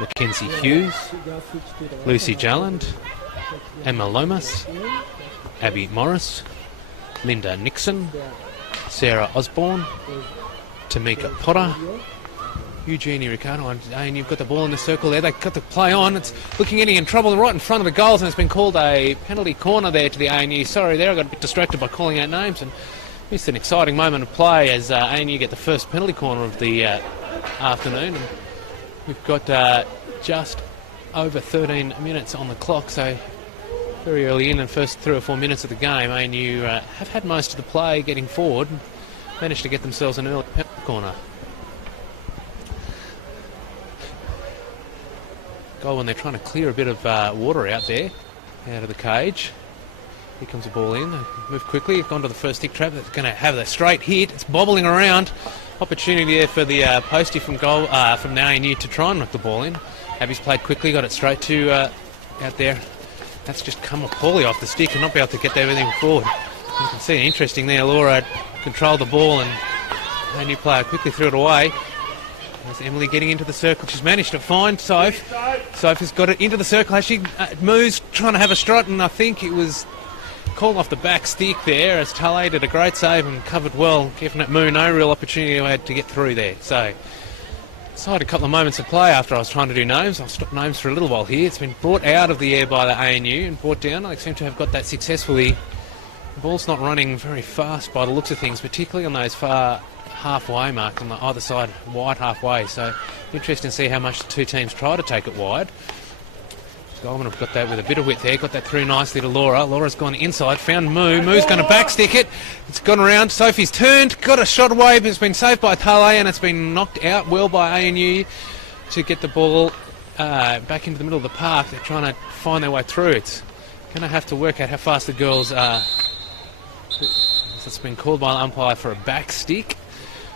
Mackenzie Hughes, Lucy Jalland, Emma Lomas, Abby Morris, Linda Nixon, Sarah Osborne, Tamika Potter, Eugenie Ricardo, and you've got the ball in the circle there. They've got the play on. It's looking getting in trouble right in front of the goals, and it's been called a penalty corner there to the ANU. Sorry there, I got a bit distracted by calling out names, and it's an exciting moment of play as ANU get the first penalty corner of the afternoon. And we've got just over 13 minutes on the clock, so very early in the first 3 or 4 minutes of the game. ANU have had most of the play getting forward and managed to get themselves an early penalty corner. Goal when they're trying to clear a bit of water out there, out of the cage. Here comes the ball in. They move quickly. Gone to the first stick trap. That's going to have a straight hit. It's bobbling around. Opportunity there for the postie from goal from the ANU to try and knock the ball in. Abby's played quickly. Got it straight to out there. That's just come poorly off the stick and not be able to get there anything forward. You can see interesting there. Laura controlled the ball and ANU player quickly threw it away. There's Emily getting into the circle. She's managed to find Soph. Soph has got it into the circle as she moves, trying to have a strut, and I think it was called off the back stick there as Tully did a great save and covered well, giving it Moo no real opportunity to get through there. So, decided a couple of moments of play after I was trying to do names. I'll stop names for a little while here. It's been brought out of the air by the ANU and brought down. I seem to have got that successfully. The ball's not running very fast by the looks of things, particularly on those far halfway mark on the either side, wide halfway. So interesting to see how much the two teams try to take it wide. Goldman have got that with a bit of width there, got that through nicely to Laura. Laura's gone inside, found Moo. Moo's going to backstick it. It's gone around. Sophie's turned, got a shot away, but it's been saved by Tale, and it's been knocked out well by ANU to get the ball back into the middle of the park. They're trying to find their way through. It's going to have to work out how fast the girls are. It's been called by the umpire for a backstick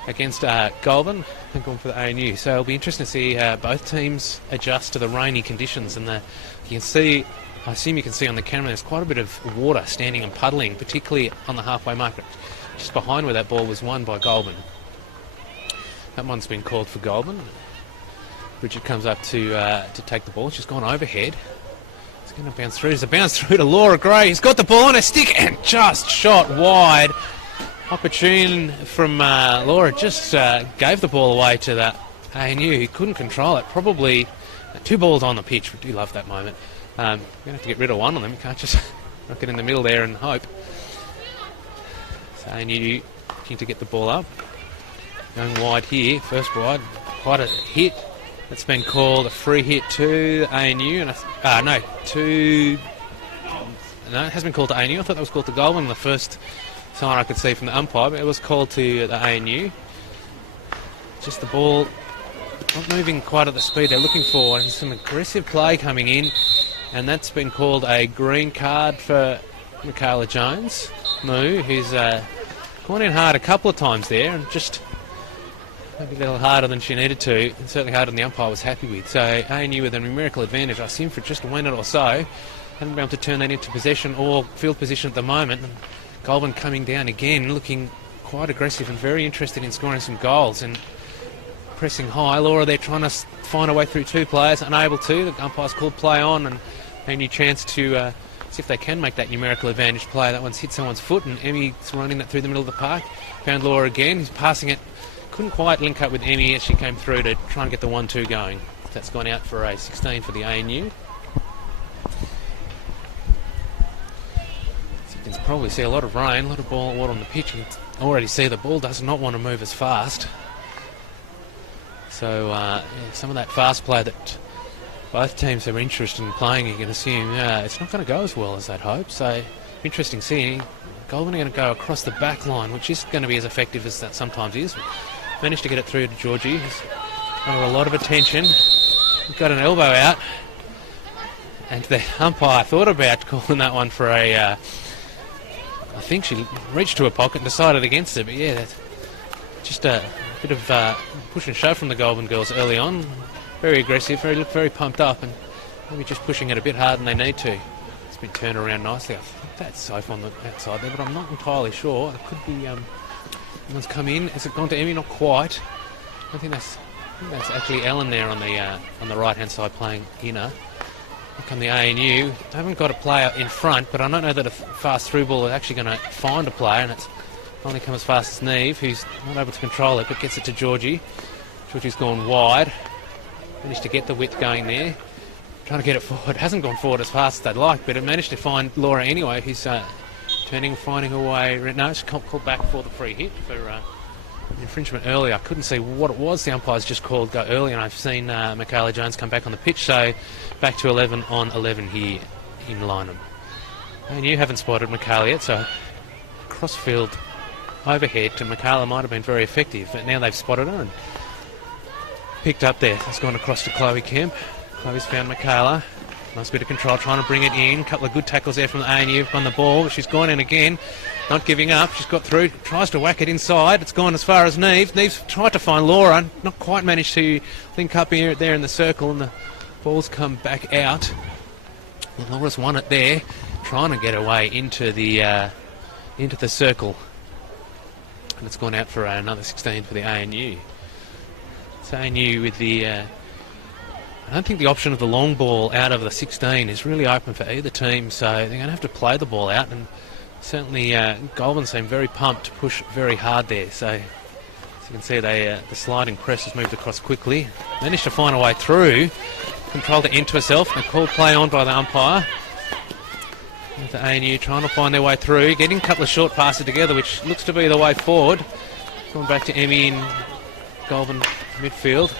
against Goulburn and gone for the ANU. So it'll be interesting to see how both teams adjust to the rainy conditions. And you can see, I assume you can see on the camera, there's quite a bit of water standing and puddling, particularly on the halfway mark, just behind where that ball was won by Goulburn. That one's been called for Goulburn. Bridget comes up to take the ball. She's gone overhead. It's going to bounce through. There's a bounce through to Laura Gray. He's got the ball on her stick and just shot wide. Opportune from Laura, just gave the ball away to the ANU. He couldn't control it. Probably two balls on the pitch. We do love that moment. We're going to have to get rid of one of them. You can't just knock it in the middle there and hope. So ANU looking to get the ball up. Going wide here, first wide. Quite a hit. That's been called a free hit to ANU. And no, it has been called to ANU. I thought that was called to Goulburn, the first sign I could see from the umpire, but it was called to the ANU. Just the ball not moving quite at the speed they're looking for, and some aggressive play coming in, and that's been called a green card for Michaela Jones, Moo, who's gone in hard a couple of times there, and just maybe a little harder than she needed to, and certainly harder than the umpire was happy with. So ANU with a numerical advantage, I assume for just a minute or so, haven't been able to turn that into possession or field position at the moment. And Goulburn coming down again, looking quite aggressive and very interested in scoring some goals and pressing high. Laura, they're trying to find a way through two players, unable to. The umpire's called play on, and a new chance to see if they can make that numerical advantage play. That one's hit someone's foot, and Emmy's running that through the middle of the park. Found Laura again, he's passing it. Couldn't quite link up with Emmy as she came through to try and get the 1-2 going. That's gone out for a 16 for the ANU. You can probably see a lot of rain, a lot of water on the pitch, and already see the ball does not want to move as fast. So some of that fast play that both teams are interested in playing, you can assume it's not going to go as well as they'd hope. So interesting seeing Goulburn are going to go across the back line, which is going to be as effective as that sometimes is. Managed to get it through to Georgie, who's under a lot of attention. Got an elbow out, and the umpire thought about calling that one for a I think she reached to her pocket and decided against it, but yeah, that's just a bit of push and shove from the Goulburn girls early on. Very aggressive, very pumped up, and maybe just pushing it a bit harder than they need to. It's been turned around nicely. I think that's Soph on the outside there, but I'm not entirely sure. It could be anyone's come in. Has it gone to Emmy? Not quite. I think that's I think that's actually Ellen there on the right-hand side playing inner. Here come the ANU. They haven't got a player in front, but I don't know that a fast through ball is actually going to find a player, and it's only come as fast as Neve, who's not able to control it, but gets it to Georgie. Georgie's gone wide. Managed to get the width going there. Trying to get it forward. Hasn't gone forward as fast as they'd like, but it managed to find Laura anyway, who's finding her way. No, she's called back for the free hit for infringement earlier. I couldn't see what it was. The umpires just called go early, and I've seen Michaela Jones come back on the pitch, so back to 11 on 11 here in Lynham. And you haven't spotted Michaela yet, so crossfield overhead to Michaela might have been very effective, but now they've spotted her and picked up there. It's gone across to Chloe Kemp. Chloe's found Michaela. Nice bit of control, trying to bring it in. Couple of good tackles there from the ANU on the ball. She's gone in again, not giving up. She's got through, tries to whack it inside. It's gone as far as Neve. Neve's tried to find Laura, not quite managed to link up here there in the circle, and the ball's come back out. And Laura's won it there, trying to get away into the circle. And it's gone out for another 16 for the ANU. It's ANU with the... I don't think the option of the long ball out of the 16 is really open for either team, so they're going to have to play the ball out, and certainly Goulburn seem very pumped to push very hard there. So as you can see, the sliding press has moved across quickly. Managed to find a way through, controlled it into herself, and a call play on by the umpire. With the ANU trying to find their way through, getting a couple of short passes together, which looks to be the way forward. Going back to Emmy in Goulburn midfield.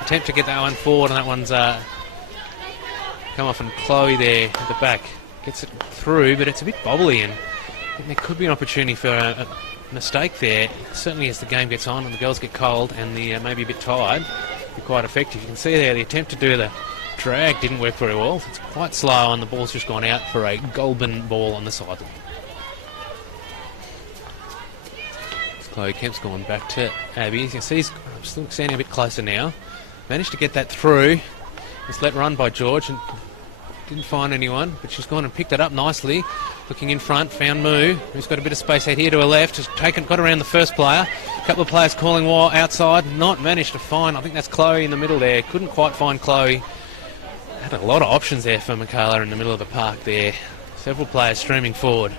Attempt to get that one forward, and that one's come off, and Chloe there at the back gets it through, but it's a bit bobbly, and I think there could be an opportunity for a mistake there. Certainly as the game gets on and the girls get cold and the maybe a bit tired, be quite effective. You can see there the attempt to do the drag didn't work very well. It's quite slow, and the ball's just gone out for a Goulburn ball on the sideline. Chloe Kemp's gone back to Abby. You can see he's still standing a bit closer now. Managed to get that through. Just let run by George and didn't find anyone, but she's gone and picked it up nicely. Looking in front, found Moo, who's got a bit of space out here to her left. Has got around the first player. A couple of players calling war outside. Not managed to find. I think that's Chloe in the middle there. Couldn't quite find Chloe. Had a lot of options there for Michaela in the middle of the park there. Several players streaming forward.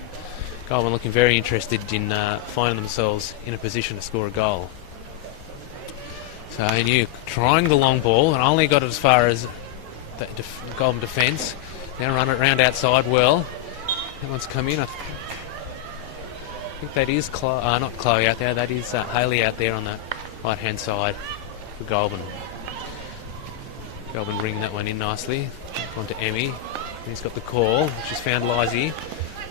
Goulburn looking very interested in finding themselves in a position to score a goal. So ANU trying the long ball and only got it as far as the Goulburn defence. Now run it round outside well. That one's come in. I think that is not Chloe out there. That is Hayley out there on the right hand side for Goulburn. Goulburn bringing that one in nicely. On to Emmy. He's got the call. She's found Lizzie.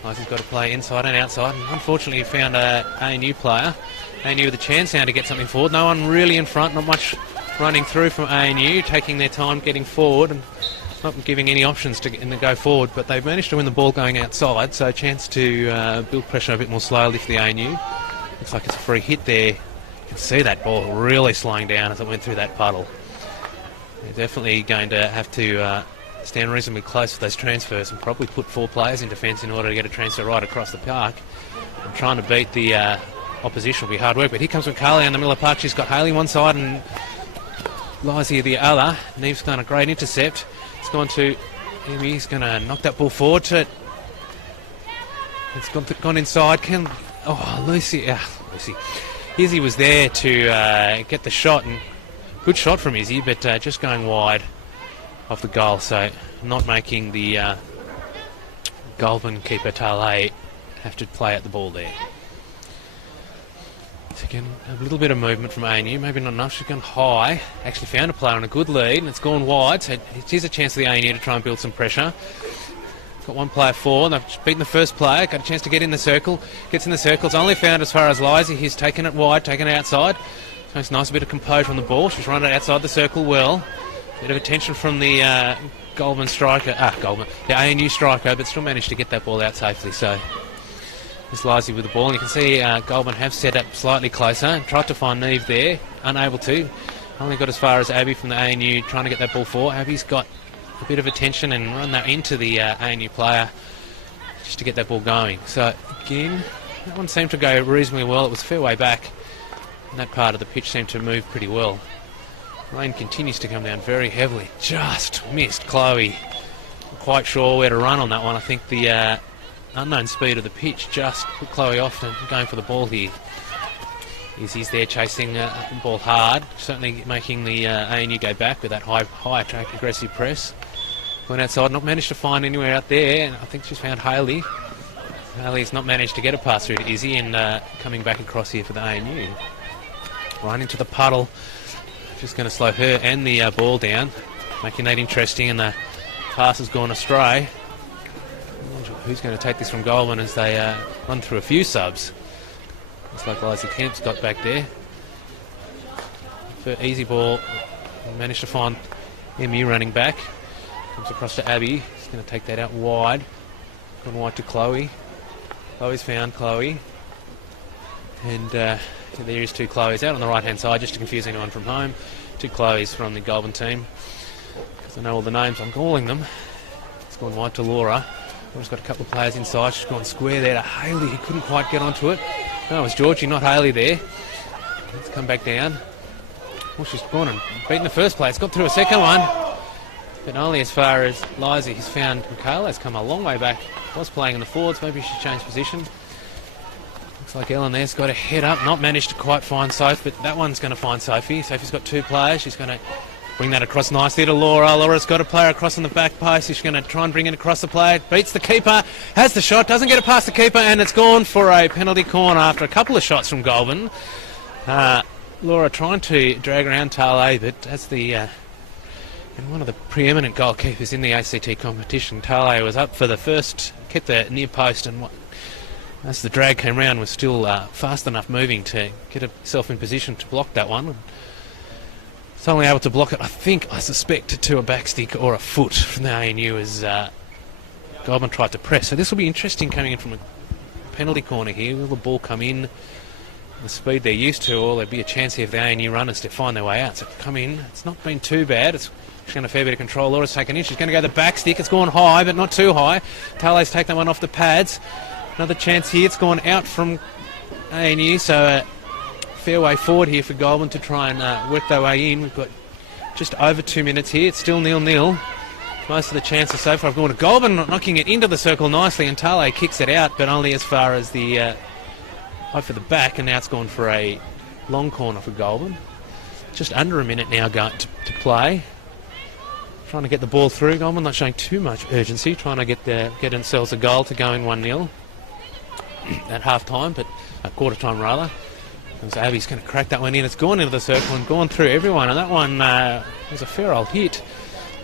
Lizzie's got to play inside and outside. And unfortunately, he found an ANU player. ANU with a chance now to get something forward. No one really in front. Not much running through from ANU. Taking their time getting forward and not giving any options to go forward. But they've managed to win the ball going outside. So a chance to build pressure a bit more slowly for the ANU. Looks like it's a free hit there. You can see that ball really slowing down as it went through that puddle. They're definitely going to have to stand reasonably close for those transfers and probably put 4 players in defence in order to get a transfer right across the park. And trying to beat the opposition will be hard work. But here comes Michaela in the middle of the park. She's got Hayley one side and Lizzie the other. Neve's done a great intercept. It's gone to Emmy. He's going to knock that ball forward to... It's gone inside. Lucy. Izzy was there to get the shot, and good shot from Izzy, but just going wide of the goal, so not making the Goulburn keeper Tale have to play at the ball there. So again, a little bit of movement from ANU, maybe not enough. She's gone high, actually found a player on a good lead, and it's gone wide, so here's a chance for the ANU to try and build some pressure. Got one player forward, they've beaten the first player, got a chance to get in the circle, gets in the circle, it's only found as far as Lizzie. He's taken it wide, taken it outside. So it's nice, a bit of composure on the ball. She's run it outside the circle well. Bit of attention from the Goulburn striker, the ANU striker, but still managed to get that ball out safely. So there's Lizzie with the ball, and you can see Goulburn have set up slightly closer. Tried to find Neve there, unable to. Only got as far as Abby from the ANU trying to get that ball forward. Abby's got a bit of attention and run that into the ANU player just to get that ball going. So again, that one seemed to go reasonably well. It was a fair way back, and that part of the pitch seemed to move pretty well. Rain continues to come down very heavily. Just missed Chloe. Not quite sure where to run on that one. I think the unknown speed of the pitch just put Chloe off and going for the ball here. Izzy's there chasing the ball hard, certainly making the ANU go back with that high attack, aggressive press. Going outside, not managed to find anywhere out there, and I think she's found Hayley. Hayley's not managed to get a pass through to Izzy, and coming back across here for the ANU. Right into the puddle, just going to slow her and the ball down, making that interesting, and the pass has gone astray. Who's going to take this from Goulburn as they run through a few subs? Looks like Liza Kemp's got back there. For easy ball, managed to find MU running back. Comes across to Abby. He's going to take that out wide. Gone wide to Chloe. Chloe's found Chloe. And there is two Chloes out on the right-hand side, just to confuse anyone from home. Two Chloes from the Goulburn team. Because I know all the names, I'm calling them. It's gone wide to Laura. Laura's got a couple of players inside. She's gone square there to Hayley, who couldn't quite get onto it. No, it was Georgie, not Hayley there. Let's come back down. Well, she's gone and beaten the first place. Got through a second one. But only as far as Liza has found. Michaela has come a long way back. Was playing in the forwards. Maybe she's changed position. Looks like Ellen there's got a head up. Not managed to quite find Soph, but that one's going to find Sophie. Sophie's got two players. She's going to bring that across nicely to Laura. Laura's got a player across on the back post. She's going to try and bring it across the player. Beats the keeper. Has the shot. Doesn't get it past the keeper. And it's gone for a penalty corner after a couple of shots from Goulburn. Laura trying to drag around Tale, but as the... and one of the preeminent goalkeepers in the ACT competition, Tale was up for the first, kept the near post, and as the drag came round was still fast enough moving to get herself in position to block that one. It's only able to block it, I suspect, to a backstick or a foot from the ANU as Goulburn tried to press. So this will be interesting coming in from a penalty corner here. Will the ball come in the speed they're used to, or there'll be a chance here for the ANU runners to find their way out? So come in. It's not been too bad. It's going a fair bit of control. Laura's taken in. She's going to go the back stick. It's gone high, but not too high. Tale's taken that one off the pads. Another chance here. It's gone out from ANU, so fair way forward here for Goulburn to try and work their way in. We've got just over 2 minutes here. It's still 0-0. Most of the chances so far have gone to Goulburn, knocking it into the circle nicely, and Tale kicks it out, but only as far as the for the back, and now it's gone for a long corner for Goulburn. Just under a minute now going to play. Trying to get the ball through. Goulburn not showing too much urgency, trying to get themselves a goal to going 1-0 at half time, but quarter time rather. So Abby's going to crack that one in. It's gone into the circle and gone through everyone, and that one was a fair old hit.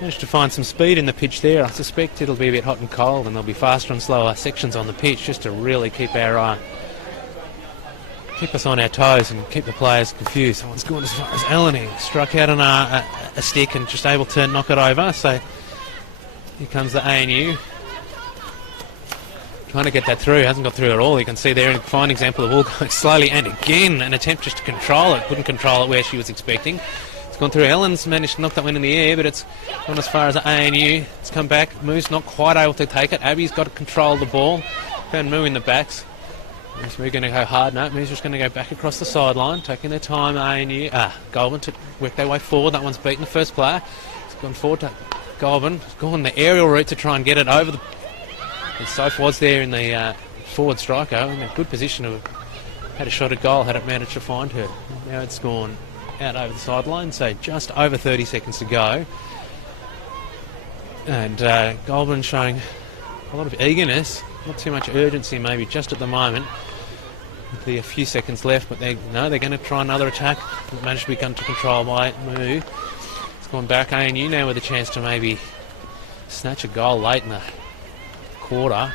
Managed to find some speed in the pitch there. I suspect it'll be a bit hot and cold, and there'll be faster and slower sections on the pitch just to really keep us on our toes and keep the players confused. Someone's gone as far as Eleni, struck out on a stick and just able to knock it over. So here comes the ANU. Trying to get that through, hasn't got through at all. You can see there a fine example of all going slowly, and again an attempt just to control it. Couldn't control it where she was expecting. It's gone through. Ellen's managed to knock that one in the air, but it's gone as far as the ANU. It's come back. Moo's not quite able to take it. Abby's got to control the ball. Found Moo in the backs. We're going to go hard. No, Moo's just going to go back across the sideline, taking their time. Goulburn to work their way forward. That one's beaten the first player. It's gone forward to Goulburn. It's gone the aerial route to try and get it over the... And Soph was there in the forward striker in a good position to have had a shot at goal had it managed to find her. Now it's gone out over the sideline, so just over 30 seconds to go. And Goulburn showing a lot of eagerness, not too much urgency maybe just at the moment. With a few seconds left, but they're going to try another attack. It managed to be under control by Moo. It's gone back. ANU now with a chance to maybe snatch a goal late in the quarter.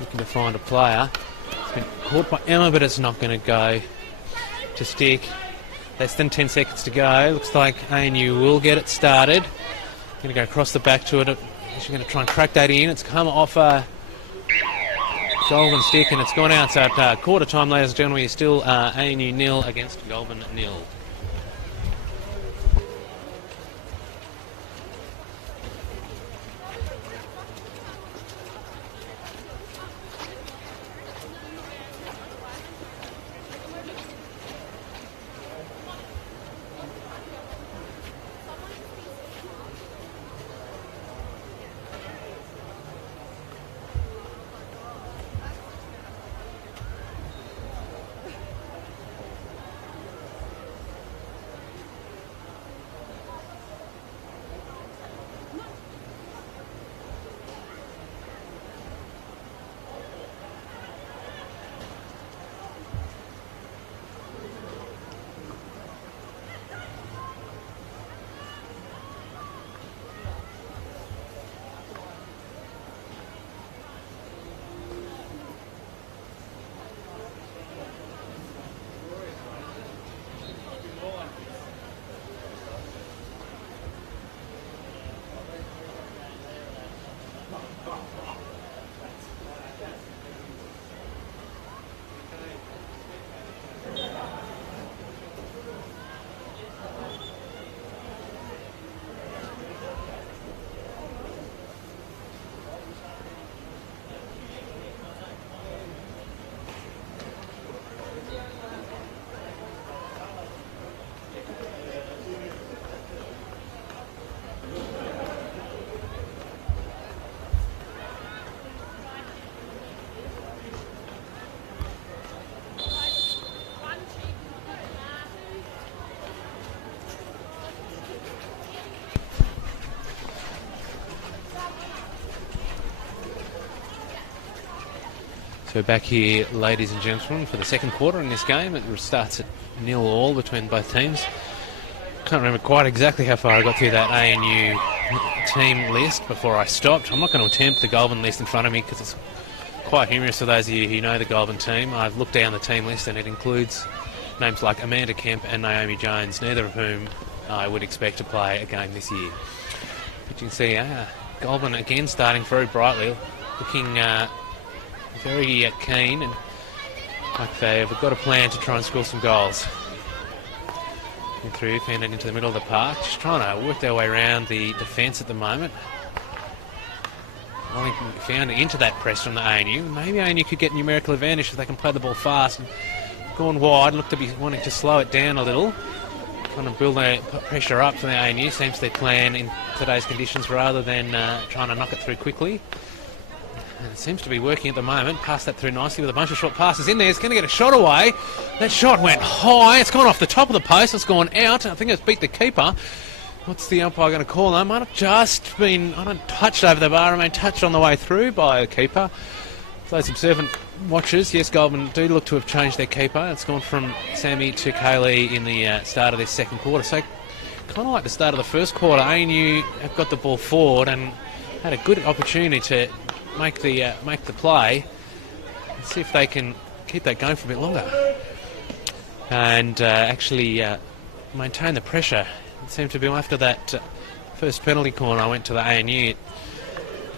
Looking to find a player. It's been caught by Emma, but it's not going to go to stick. Less than 10 seconds to go. Looks like ANU will get it started. Going to go across the back to it. She's going to try and crack that in. It's come off a Goulburn stick and it's gone out. So at quarter time, ladies and gentlemen, we're still ANU 0 against Goulburn 0. So back here, ladies and gentlemen, for the second quarter in this game. It starts at 0-0 between both teams. Can't remember quite exactly how far I got through that ANU team list before I stopped. I'm not going to attempt the Goulburn list in front of me because it's quite humorous for those of you who know the Goulburn team. I've looked down the team list and it includes names like Amanda Kemp and Naomi Jones, neither of whom I would expect to play a game this year. But you can see Goulburn again starting very brightly, looking very keen and like they've got a plan to try and score some goals. Through, found it into the middle of the park, just trying to work their way around the defence at the moment. Wellington found it into that press from the ANU. Maybe ANU could get numerical advantage if they can play the ball fast. And gone wide, look to be wanting to slow it down a little. Trying to build their pressure up for the ANU. Seems their plan in today's conditions rather than trying to knock it through quickly. And it seems to be working at the moment. Passed that through nicely with a bunch of short passes in there. It's going to get a shot away. That shot went high. It's gone off the top of the post. It's gone out. I think it's beat the keeper. What's the umpire going to call? I might have just been, touched over the bar. I mean, touched on the way through by the keeper. For those observant watchers, yes, Goulburn do look to have changed their keeper. It's gone from Sammy to Kaylee in the start of this second quarter. So kind of like the start of the first quarter, ANU have got the ball forward and had a good opportunity to make the play and see if they can keep that going for a bit longer and actually maintain the pressure. It seemed to be after that first penalty corner I went to the ANU.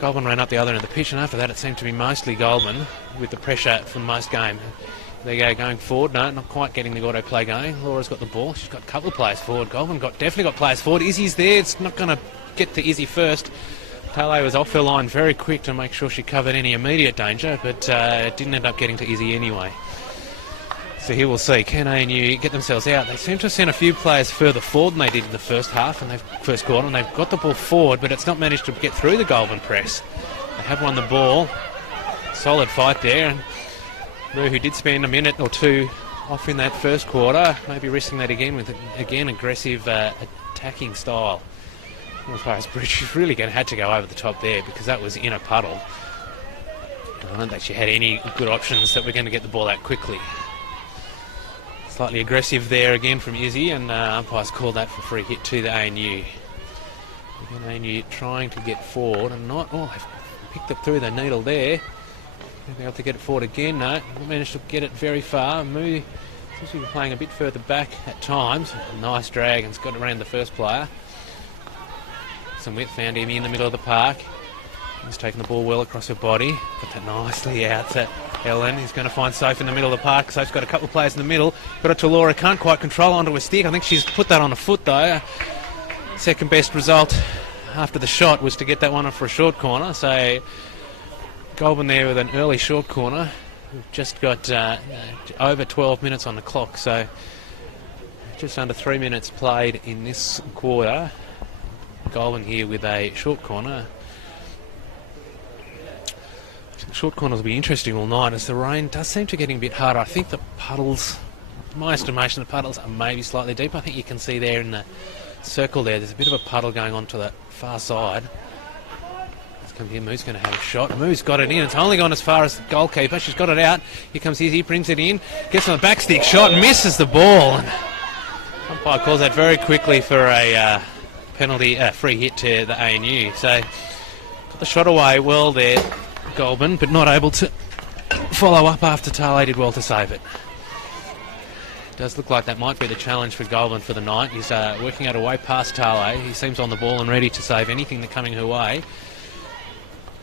Goulburn ran up the other end of the pitch, and after that it seemed to be mostly Goulburn with the pressure for most game. There you go, going forward. No, not quite getting the auto play going. Laura's got the ball. She's got a couple of players forward. Goulburn definitely got players forward. Izzy's there. It's not going to get to Izzy first. Taylor was off her line very quick to make sure she covered any immediate danger, but it didn't end up getting to Izzy anyway. So here we'll see, can ANU get themselves out? They seem to have sent a few players further forward than they did in the first half and first quarter, and they've got the ball forward, but it's not managed to get through the Goulburn press. They have won the ball. Solid fight there, and Moo, who did spend a minute or two off in that first quarter, maybe risking that again with aggressive attacking style. As far as Bridge, she's really had to go over the top there because that was in a puddle. I don't think she had any good options that we're going to get the ball out quickly. Slightly aggressive there again from Izzy, and umpires called that for free hit to the ANU. Again, ANU trying to get forward and they've picked it through the needle there. They'll be able to get it forward again. No, not managed to get it very far. Moo seems to be playing a bit further back at times. Nice drag and it's got around the first player. Some width, found him in the middle of the park. He's taking the ball well across her body. Got that nicely out to Ellen. He's going to find Soph in the middle of the park. Soph's got a couple of players in the middle. Got it to Laura. Can't quite control onto her stick. I think she's put that on a foot though. Second best result after the shot was to get that one off for a short corner. So Goulburn there with an early short corner. We've just got over 12 minutes on the clock. So just under 3 minutes played in this quarter. Goulburn here with a short corner. Short corners will be interesting all night as the rain does seem to be getting a bit harder. I think the puddles, my estimation, the puddles are maybe slightly deeper. I think you can see there in the circle there's a bit of a puddle going on to the far side. Let's come here. Moo's going to have a shot. Moo's got it in. It's only gone as far as the goalkeeper. She's got it out. Here comes Izzy, brings it in, gets on the back stick shot, misses the ball. And umpire calls that very quickly for a penalty, free hit to the ANU. So got the shot away well there, Goulburn, but not able to follow up after Tale did well to save it. Does look like that might be the challenge for Goulburn for the night. He's working out a way past Tale. He seems on the ball and ready to save anything that's coming her way.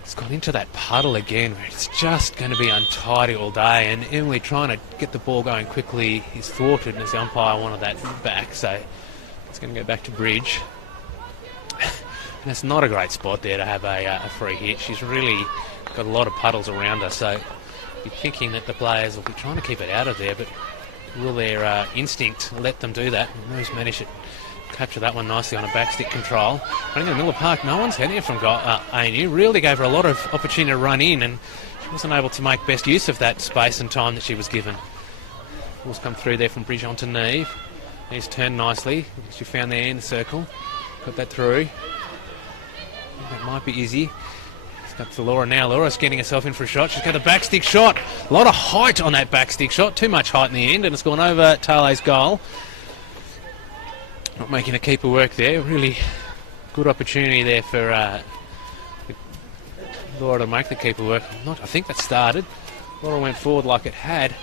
It's gone into that puddle again where it's just going to be untidy all day, and Emily trying to get the ball going quickly is thwarted as the umpire wanted that back, so it's going to go back to Bridge. And it's not a great spot there to have a free hit. She's really got a lot of puddles around her, so you're thinking that the players will be trying to keep it out of there, but will their instinct let them do that? Moo's managed to capture that one nicely on a backstick control. Running in the middle of the park, no one's heading it from ANU. Really gave her a lot of opportunity to run in, and she wasn't able to make best use of that space and time that she was given. Ball's come through there from Bridge onto Neve. He's turned nicely. She found there in the circle. Got that through. That might be Izzy. It's got to Laura now. Laura's getting herself in for a shot. She's got a backstick shot. A lot of height on that backstick shot. Too much height in the end, and it's gone over Tale's goal. Not making the keeper work there. Really good opportunity there for Laura to make the keeper work. I think that started. Laura went forward like it had.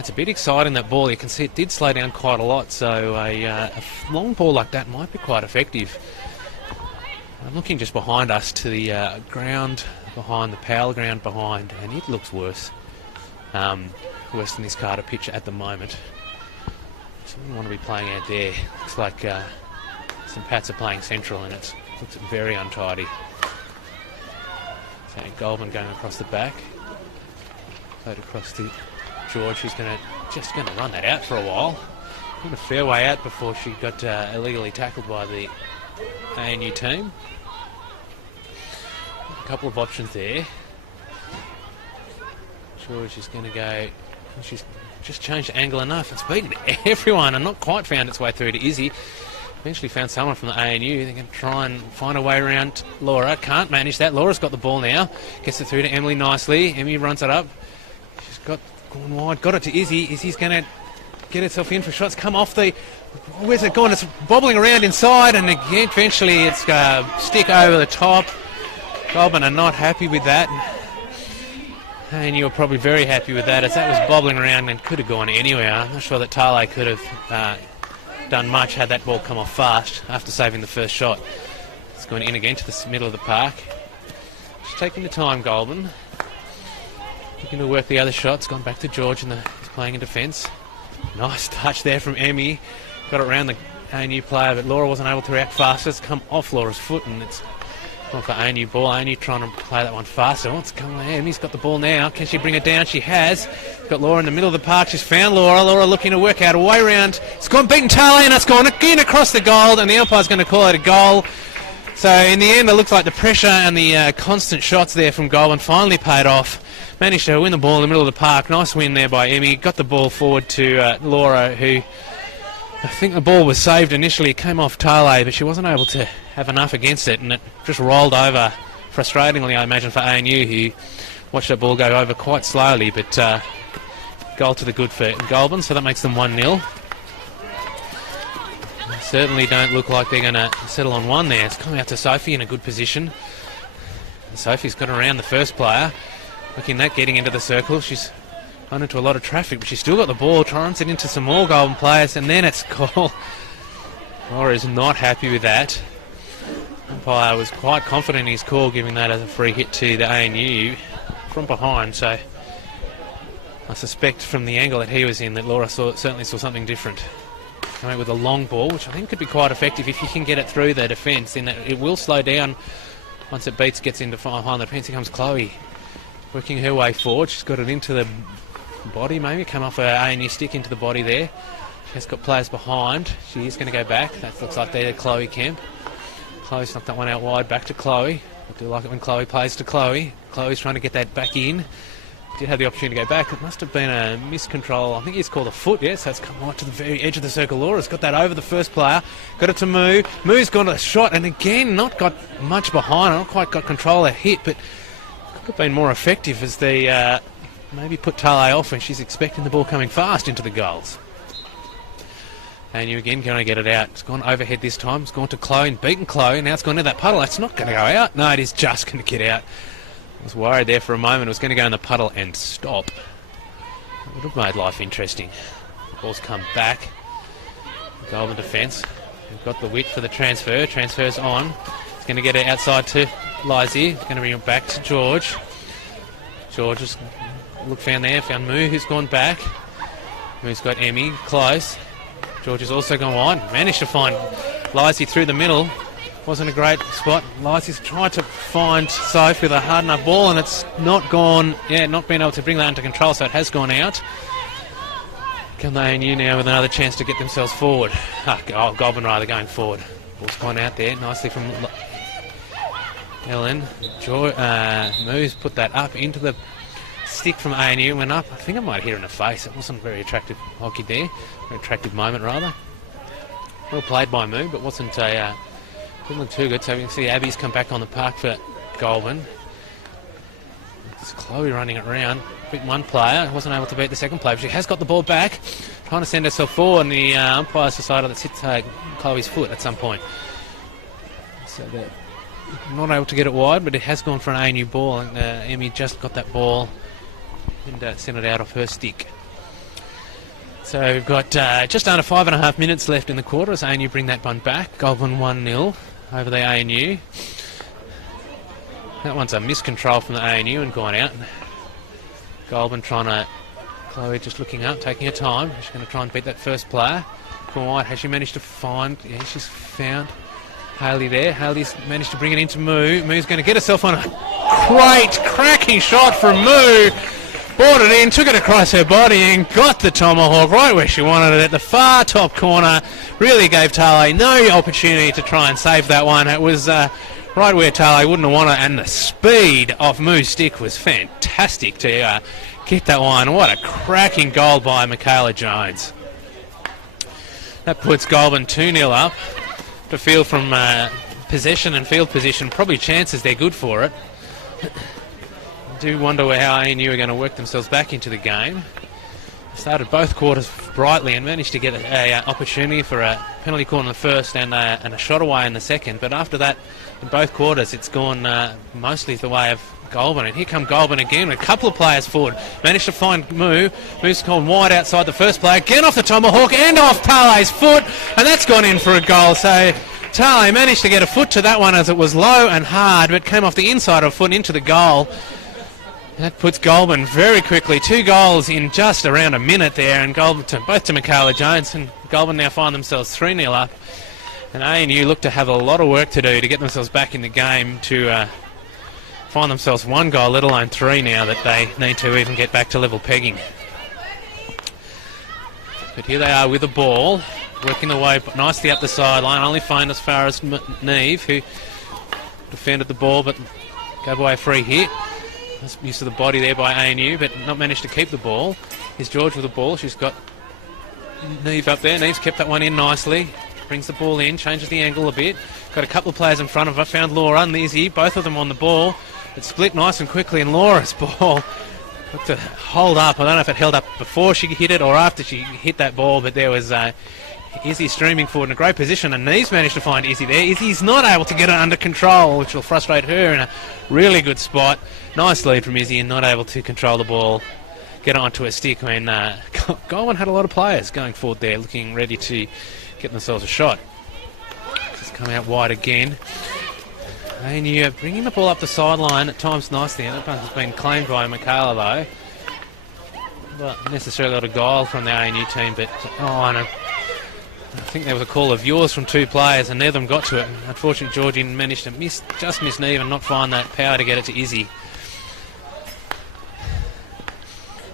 It's a bit exciting, that ball. You can see it did slow down quite a lot, so a long ball like that might be quite effective. I'm looking just behind us to the ground behind, the power ground behind, and it looks worse. Worse than this Carter pitch at the moment. So we don't want to be playing out there. Looks like St Pat's are playing central, and it looks very untidy. So Goldman going across the back. Played across to George, who's just going to run that out for a while. Got a fair way out before she got illegally tackled by the ANU team. A couple of options there. George is going to go. She's just changed the angle enough. It's beaten everyone and not quite found its way through to Izzy. Eventually found someone from the ANU. They're going to try and find a way around Laura. Can't manage that. Laura's got the ball now. Gets it through to Emily nicely. Emily runs it up. She's gone wide. Got it to Izzy. Izzy's going to get herself in for shots. Come off the... Where's it gone? It's bobbling around inside, and again, eventually it's stick over the top. Goulburn are not happy with that. And you're probably very happy with that, as that was bobbling around and could have gone anywhere. I'm not sure that Tale could have done much had that ball come off fast after saving the first shot. It's going in again to the middle of the park. Just taking the time, Goulburn. Looking to work the other shots. Gone back to George, and he's playing in defence. Nice touch there from Emmy. Got it around the ANU player, but Laura wasn't able to react faster. It's come off Laura's foot, and it's gone for ANU ball. ANU trying to play that one faster. Oh, it's come there. Emmy's got the ball now. Can she bring it down? She has. Got Laura in the middle of the park. She's found Laura. Laura looking to work out a way around. It's gone beaten Tale, and it's gone again across the goal, and the umpire's going to call it a goal. So in the end, it looks like the pressure and the constant shots there from Goulburn finally paid off. Managed to win the ball in the middle of the park. Nice win there by Emmy. Got the ball forward to Laura, who... I think the ball was saved initially. It came off Tale, but she wasn't able to have enough against it, and it just rolled over frustratingly, I imagine, for ANU, who watched that ball go over quite slowly, but goal to the good for Goulburn, so that makes them 1-0. Certainly don't look like they're going to settle on one there. It's coming out to Sophie in a good position. Sophie's got around the first player. Looking at getting into the circle. She's run into a lot of traffic, but she's still got the ball, tries it into some more Goulburn players, and then it's goal. Laura is not happy with that. Umpire was quite confident in his call, giving that as a free hit to the ANU from behind, so I suspect from the angle that he was in that Laura certainly saw something different. Coming with a long ball, which I think could be quite effective if you can get it through the defence, then it will slow down once it gets into behind the defence. Here comes Chloe, working her way forward. She's got it into the body, maybe come off her ANU stick into the body there. She's got players behind. She is going to go back. That looks like they're Chloe Kemp. Chloe's knocked that one out wide. Back to Chloe. I do like it when Chloe plays to Chloe. Chloe's trying to get that back in. Did have the opportunity to go back. It must have been a miscontrol. I think he's called a foot, yes. So it's come right to the very edge of the circle. Laura's got that over the first player. Got it to Moo. Moo's gone to the shot, and again, not got much behind. Not quite got control of the hit, but could have been more effective as they maybe put Tale off when she's expecting the ball coming fast into the goals. And you again going to get it out. It's gone overhead this time. It's gone to Chloe and beaten Chloe. Now it's gone to that puddle. It's not going to go out. No, it is just going to get out. I was worried there for a moment. It was going to go in the puddle and stop. It would have made life interesting. The ball's come back. Goulburn defence. We've got the width for the transfer. Transfer's on. It's going to get it outside to Lizzie. It's going to bring it back to George. George has found Moo, who's gone back. Moo's got Emmy close. George has also gone wide. Managed to find Lizzie through the middle. Wasn't a great spot. Lizzie's tried to find Soph with a hard enough ball, and it's not gone. Yeah, not been able to bring that under control, so it has gone out. Come the ANU now with another chance to get themselves forward. Goulburn rather going forward. Ball's gone out there nicely from Ellen. Moo's put that up into the stick from ANU, went up. I think I might hit her in the face. It wasn't very attractive hockey there. Very attractive moment, rather. Well played by Moo, but didn't look too good. So we can see Abby's come back on the park for Goulburn. It's Chloe running it around. Beat one player, wasn't able to beat the second player, but she has got the ball back, trying to send herself forward, and the umpires decided that's hit Chloe's foot at some point. So they're not able to get it wide, but it has gone for an ANU ball, and Emmy just got that ball and sent it out off her stick. So we've got just under 5.5 minutes left in the quarter as ANU bring that one back. Goulburn 1-0 over the ANU. That one's a miscontrol from the ANU and gone out. Goulburn trying to... Chloe just looking up, taking her time. She's going to try and beat that first player. Gone wide. Has she managed to find... Yeah, she's found Hayley there. Hayley's managed to bring it into Moo. Moo's going to get herself on a great cracking shot from Moo. Brought it in, took it across her body and got the tomahawk right where she wanted it at the far top corner. Really gave Tale no opportunity to try and save that one. It was right where Tale wouldn't have wanted it, and the speed of Moo's stick was fantastic to get that one. What a cracking goal by Michaela Jones. That puts Goulburn 2-0 up. To feel from possession and field position, probably chances they're good for it. I do wonder how ANU are going to work themselves back into the game. Started both quarters brightly and managed to get an opportunity for a penalty corner in the first and a shot away in the second. But after that, in both quarters, it's gone mostly the way of Goulburn. And here come Goulburn again with a couple of players forward. Managed to find Moo. Moo's gone wide outside the first player. Again off the tomahawk and off Tale's foot. And that's gone in for a goal. So Tale managed to get a foot to that one as it was low and hard, but came off the inside of a foot into the goal. That puts Goulburn very quickly. 2 goals in just around a minute there, and Goulburn both to Michaela Jones, and Goulburn now find themselves 3-0 up. And ANU look to have a lot of work to do to get themselves back in the game to find themselves 1 goal, let alone 3 now that they need to even get back to level pegging. But here they are with the ball, working the way nicely up the sideline. Only fined as far as Neve, who defended the ball but gave away a free hit. Use of the body there by ANU, but not managed to keep the ball. Here's George with the ball. She's got Neve up there. Neve's kept that one in nicely. Brings the ball in, changes the angle a bit. Got a couple of players in front of her. Found Laura and Lizzie, both of them on the ball. It split nice and quickly, and Laura's ball looked to hold up. I don't know if it held up before she hit it or after she hit that ball, but there was Izzy streaming forward in a great position, and Neve's managed to find Izzy there. Izzy's not able to get it under control, which will frustrate her in a really good spot. Nice lead from Izzy, and not able to control the ball, get it onto her stick when Goulburn had a lot of players going forward there, looking ready to get themselves a shot. Just come out wide again. ANU bringing the ball up the sideline at times nicely. That one has been claimed by Michaela though. Not necessarily got a goal from the ANU team, but I think there was a call of yours from 2 players, and neither of them got to it. Unfortunately, Georgie managed to miss Neve and not find that power to get it to Izzy.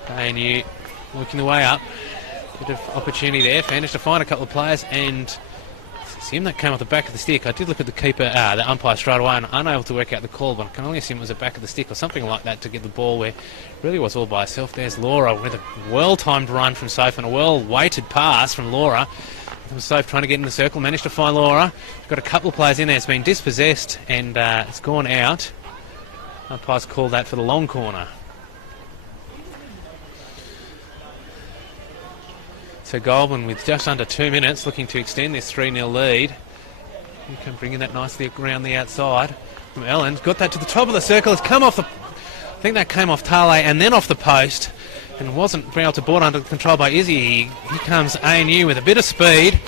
ANU working the way up. Bit of opportunity there. Managed to find a couple of players, and assume that came off the back of the stick. I did look at the keeper, the umpire straight away, and unable to work out the call, but I can only assume it was the back of the stick or something like that to get the ball where it really was all by herself. There's Laura with a well-timed run from Soph and a well-weighted pass from Laura. Soph trying to get in the circle, managed to find Laura. Got a couple of players in there. It's been dispossessed and it's gone out. Umpire's called that for the long corner. So Goulburn with just under 2 minutes looking to extend this 3-0 lead. You can bring in that nicely around the outside from Ellen. Got that to the top of the circle. It's come off the... I think that came off Tale and then off the post. And wasn't able to brought under control by Izzy. Here comes ANU with a bit of speed.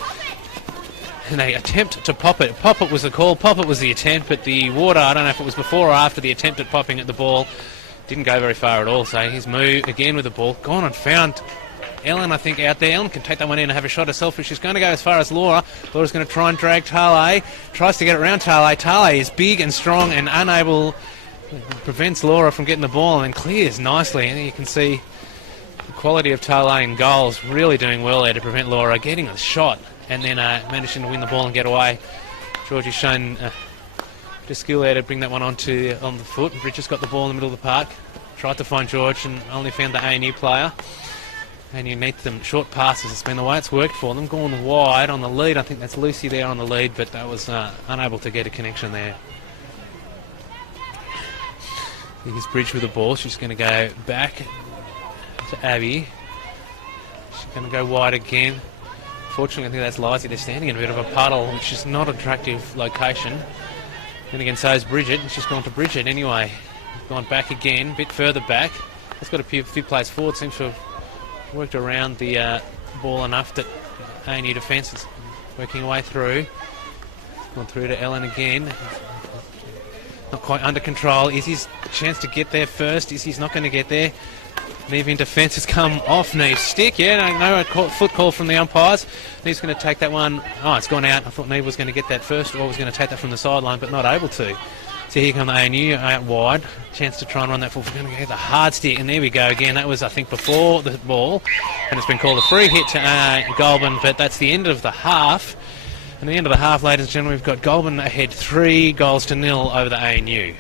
And they attempt to pop it. Pop it was the call. Pop it was the attempt. But the water, I don't know if it was before or after the attempt at popping at the ball, didn't go very far at all. So here's Moo again with the ball. Gone and found Ellen, I think, out there. Ellen can take that one in and have a shot herself, but she's going to go as far as Laura. Laura's going to try and drag Tale. Tries to get it around Tale. Tale is big and strong and unable... Prevents Laura from getting the ball and clears nicely. And you can see the quality of Tale in goals really doing well there to prevent Laura getting a shot and then managing to win the ball and get away. Georgie's shown the skill there to bring that one on the foot. Bridges got the ball in the middle of the park. Tried to find George and only found the ANU player. ANU need them short passes. It's been the way it's worked for them. Going wide on the lead. I think that's Lucy there on the lead, but that was unable to get a connection there. Here's Bridge with the ball. She's going to go back to Abby. She's going to go wide again. Fortunately, I think that's Lizzie. They're standing in a bit of a puddle, which is not an attractive location. And again, so is Bridget. She's gone to Bridget anyway. Gone back again, a bit further back. It's got a few plays forward. Seems to have worked around the ball enough that ANU defence is working away through. Gone through to Ellen again. Not quite under control. Izzy's chance to get there first. Izzy's not going to get there. Neve in defence has come off Neve's stick. Yeah, no foot call from the umpires. Neve's going to take that one. Oh, it's gone out. I thought Neve was going to get that first or was going to take that from the sideline, but not able to. So here come the ANU out wide. Chance to try and run that full. We're going to get the hard stick, and there we go again. That was, I think, before the ball, and it's been called a free hit to Goulburn, but that's the end of the half. And at the end of the half, ladies and gentlemen, we've got Goulburn ahead 3-0 over the ANU.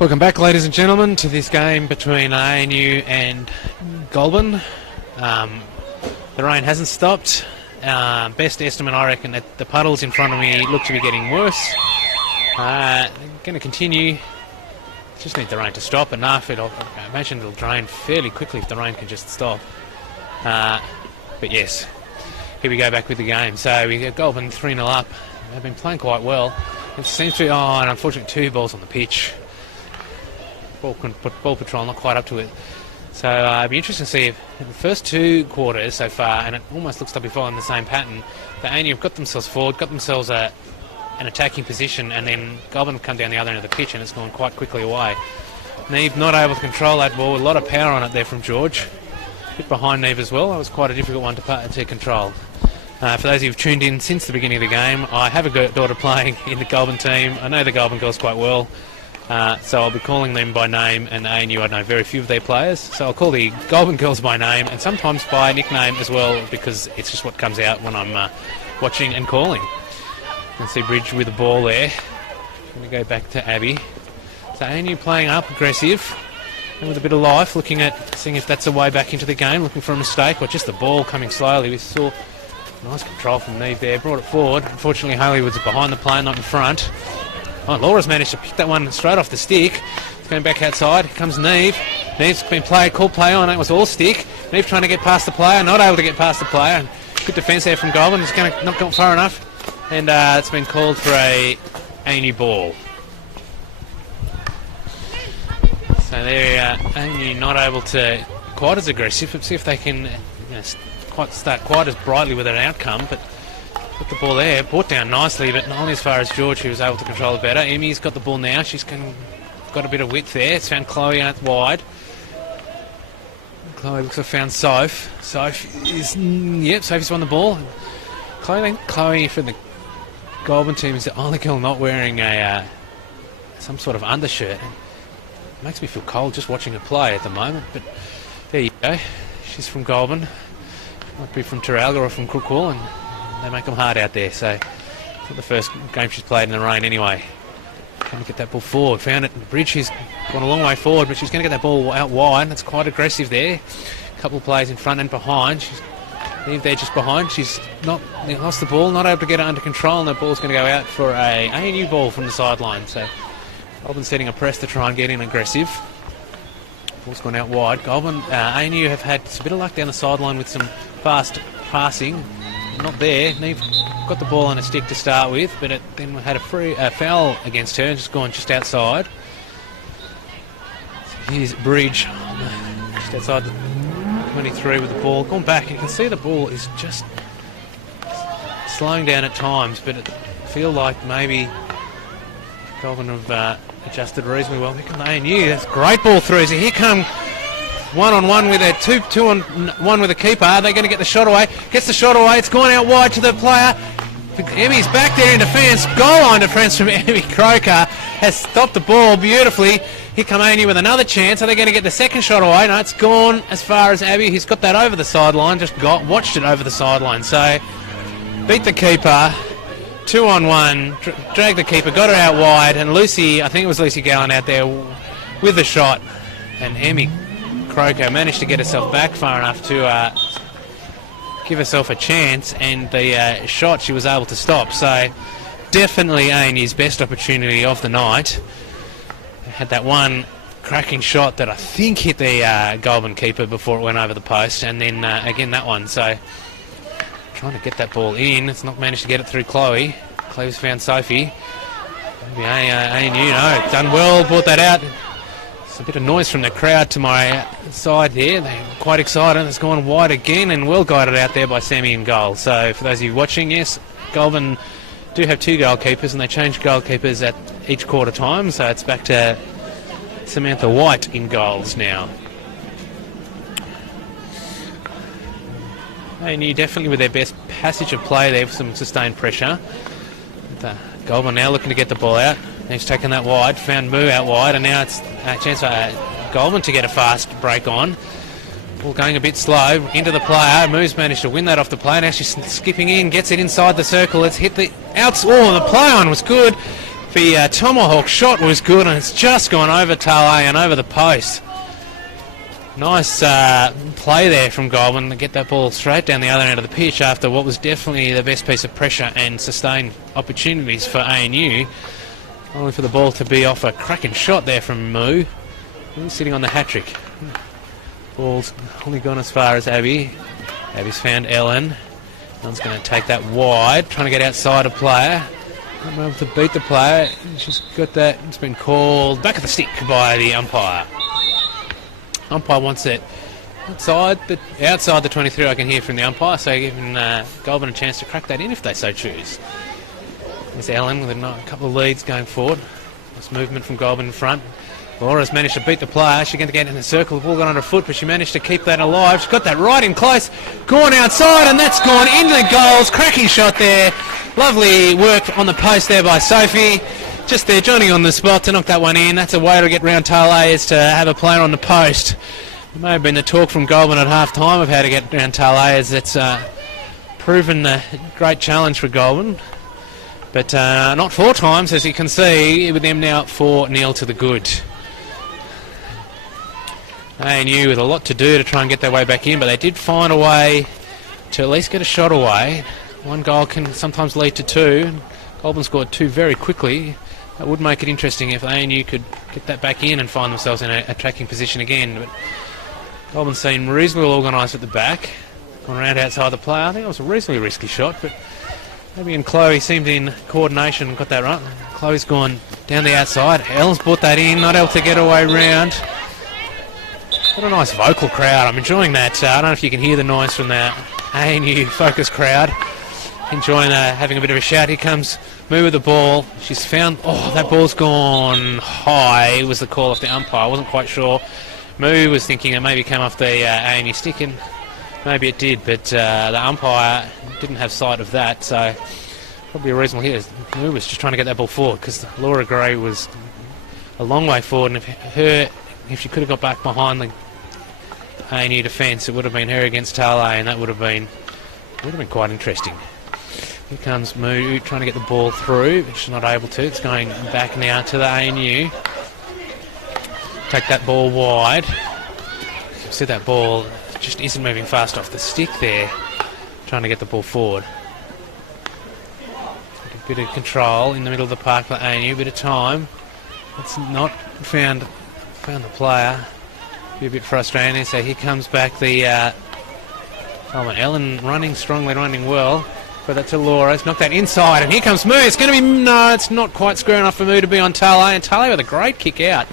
Welcome back, ladies and gentlemen, to this game between ANU and Goulburn. The rain hasn't stopped. Best estimate, I reckon, that the puddles in front of me look to be getting worse. Going to continue. Just need the rain to stop enough. I imagine it'll drain fairly quickly if the rain can just stop. But yes, here we go back with the game. So we got Goulburn 3-0 up. They've been playing quite well. It seems to be, and unfortunately 2 balls on the pitch. Ball patrol not quite up to it. So it'd be interesting to see if in the first 2 quarters so far, and it almost looks to be following the same pattern, the ANU have got themselves forward, got themselves an attacking position, and then Goulburn come down the other end of the pitch and it's gone quite quickly away. Neve not able to control that ball, a lot of power on it there from George. A bit behind Neve as well. That was quite a difficult one to control. For those of you who've tuned in since the beginning of the game, I have a daughter playing in the Goulburn team. I know the Goulburn girls quite well. So I'll be calling them by name, and ANU I know very few of their players, so I'll call the Goulburn girls by name and sometimes by nickname as well, because it's just what comes out when I'm watching and calling. You can see Bridge with the ball there. Let me go back to Abby. So ANU playing up, aggressive, and with a bit of life, looking at seeing if that's a way back into the game, looking for a mistake, or just the ball coming slowly. We saw nice control from Neve there, brought it forward. Unfortunately, Hollywood's behind the play, not in front. Oh, Laura's managed to pick that one straight off the stick. It's going back outside. Here comes Neve. Neve's been called play on. That was all stick. Neve trying to get past the player, not able to get past the player. Good defence there from Goulburn. It's going to not go far enough. And it's been called for a ANU ball. So there, ANU not able to quite as aggressive. Let's see if they can start quite as brightly with an outcome. But got the ball there, brought down nicely, but not only as far as George, who was able to control it better. Emmy's got the ball now. She's got a bit of width there. It's found Chloe out wide. Chloe looks like found Soph. Sophie's won the ball. Chloe for the Goulburn team is the only girl not wearing some sort of undershirt. It makes me feel cold just watching her play at the moment, but there you go. She's from Goulburn. Might be from Terralga or from Crookwell, and they make them hard out there, so it's not the first game she's played in the rain anyway. Trying to get that ball forward. Found it in the Bridge. She's gone a long way forward, but she's going to get that ball out wide. That's quite aggressive there. A couple of players in front and behind. She's there just behind. She's lost the ball, not able to get it under control, and the ball's going to go out for a ANU ball from the sideline. So Goulburn setting a press to try and get in aggressive. Ball's gone out wide. Goulburn, ANU have had a bit of luck down the sideline with some fast passing. Not there. Neve got the ball on a stick to start with, but it then had a foul against her and just gone just outside. So here's Bridge just outside the 23 with the ball. Gone back. You can see the ball is just slowing down at times, but it feels like maybe Goulburn have adjusted reasonably well. Here come the ANU. That's a great ball through. So here come one-on-one with a two-on-one with a keeper. Are they going to get the shot away? Gets the shot away. It's gone out wide to the player. Emmy's back there in defence. Goal line defence from Emmy Croker has stopped the ball beautifully. Here come ANU with another chance. Are they going to get the second shot away? No, it's gone as far as Abby. He's got that over the sideline. Watched it over the sideline. So beat the keeper. 2-on-1. Dragged the keeper. Got her out wide. And Lucy, I think it was Lucy Gallen out there with the shot. And Emmy Croker managed to get herself back far enough to give herself a chance, and the shot she was able to stop. So definitely ANU's best opportunity of the night. They had that one cracking shot that I think hit the Goulburn keeper before it went over the post, and then again that one. So trying to get that ball in. It's not managed to get it through Chloe. Chloe's found Sophie. Maybe ANU, done well, brought that out. A bit of noise from the crowd to my side there. They're quite excited. It's gone wide again and well guided out there by Sammy in goal. So for those of you watching, yes, Goulburn do have 2 goalkeepers, and they change goalkeepers at each quarter time. So it's back to Samantha White in goals now. ANU definitely with their best passage of play there with some sustained pressure. Goulburn now looking to get the ball out. He's taken that wide, found Moo out wide, and now it's a chance for Goulburn to get a fast break on. Ball going a bit slow into the player. Moo's managed to win that off the play. Now she's skipping in, gets it inside the circle. It's hit the outs. Oh, the play on was good. The tomahawk shot was good, and it's just gone over Tale and over the post. Nice play there from Goulburn to get that ball straight down the other end of the pitch after what was definitely the best piece of pressure and sustained opportunities for ANU. Only for the ball to be off a cracking shot there from Moo. He's sitting on the hat-trick. Ball's only gone as far as Abby. Abby's found Ellen. Ellen's going to take that wide, trying to get outside a player. Not able to beat the player. She's got that. It's been called back of the stick by the umpire. Umpire wants it outside the 23, I can hear from the umpire, so giving Goulburn a chance to crack that in if they so choose. There's Ellen with a couple of leads going forward. Nice movement from Goulburn in front. Laura's managed to beat the player. She's going to get in the circle. The ball got on her foot, but she managed to keep that alive. She's got that right in close. Gone outside, and that's gone into the goals. Cracking shot there. Lovely work on the post there by Sophie. Just there, joining on the spot to knock that one in. That's a way to get round Tale, is to have a player on the post. It may have been the talk from Goulburn at half-time of how to get round Tale, as it's proven a great challenge for Goulburn. But not 4 times, as you can see, with them now 4-0 to the good. ANU with a lot to do to try and get their way back in, but they did find a way to at least get a shot away. One goal can sometimes lead to 2. Goulburn scored 2 very quickly. That would make it interesting if ANU could get that back in and find themselves in an attacking position again. But Goulburn seemed reasonably organised at the back. Gone around outside the player. I think it was a reasonably risky shot, but Abby and Chloe seemed in coordination and got that right. Chloe's gone down the outside. Ellen's brought that in, not able to get away round. What a nice vocal crowd. I'm enjoying that. I don't know if you can hear the noise from the ANU focus crowd. Enjoying having a bit of a shout. Here comes Moo with the ball. She's found... Oh, that ball's gone high. It was the call off the umpire. I wasn't quite sure. Moo was thinking it maybe came off the ANU stick, and maybe it did, but the umpire didn't have sight of that, so probably a reasonable hit. Moo was just trying to get that ball forward, because Laura Gray was a long way forward, and if she could have got back behind the ANU defence, it would have been her against Tale, and that would have been quite interesting. Here comes Moo trying to get the ball through, but she's not able to. It's going back now to the ANU. Take that ball wide. You see that ball just isn't moving fast off the stick there, trying to get the ball forward. A bit of control in the middle of the park for ANU, bit of time. It's not found the player. Be a bit frustrating. So here comes back the Ellen running strongly, running well. But that's to Laura. It's knocked that inside, and here comes Moo. It's going to be... No, it's not quite square enough for Moo to be on Tale, and Tale with a great kick out.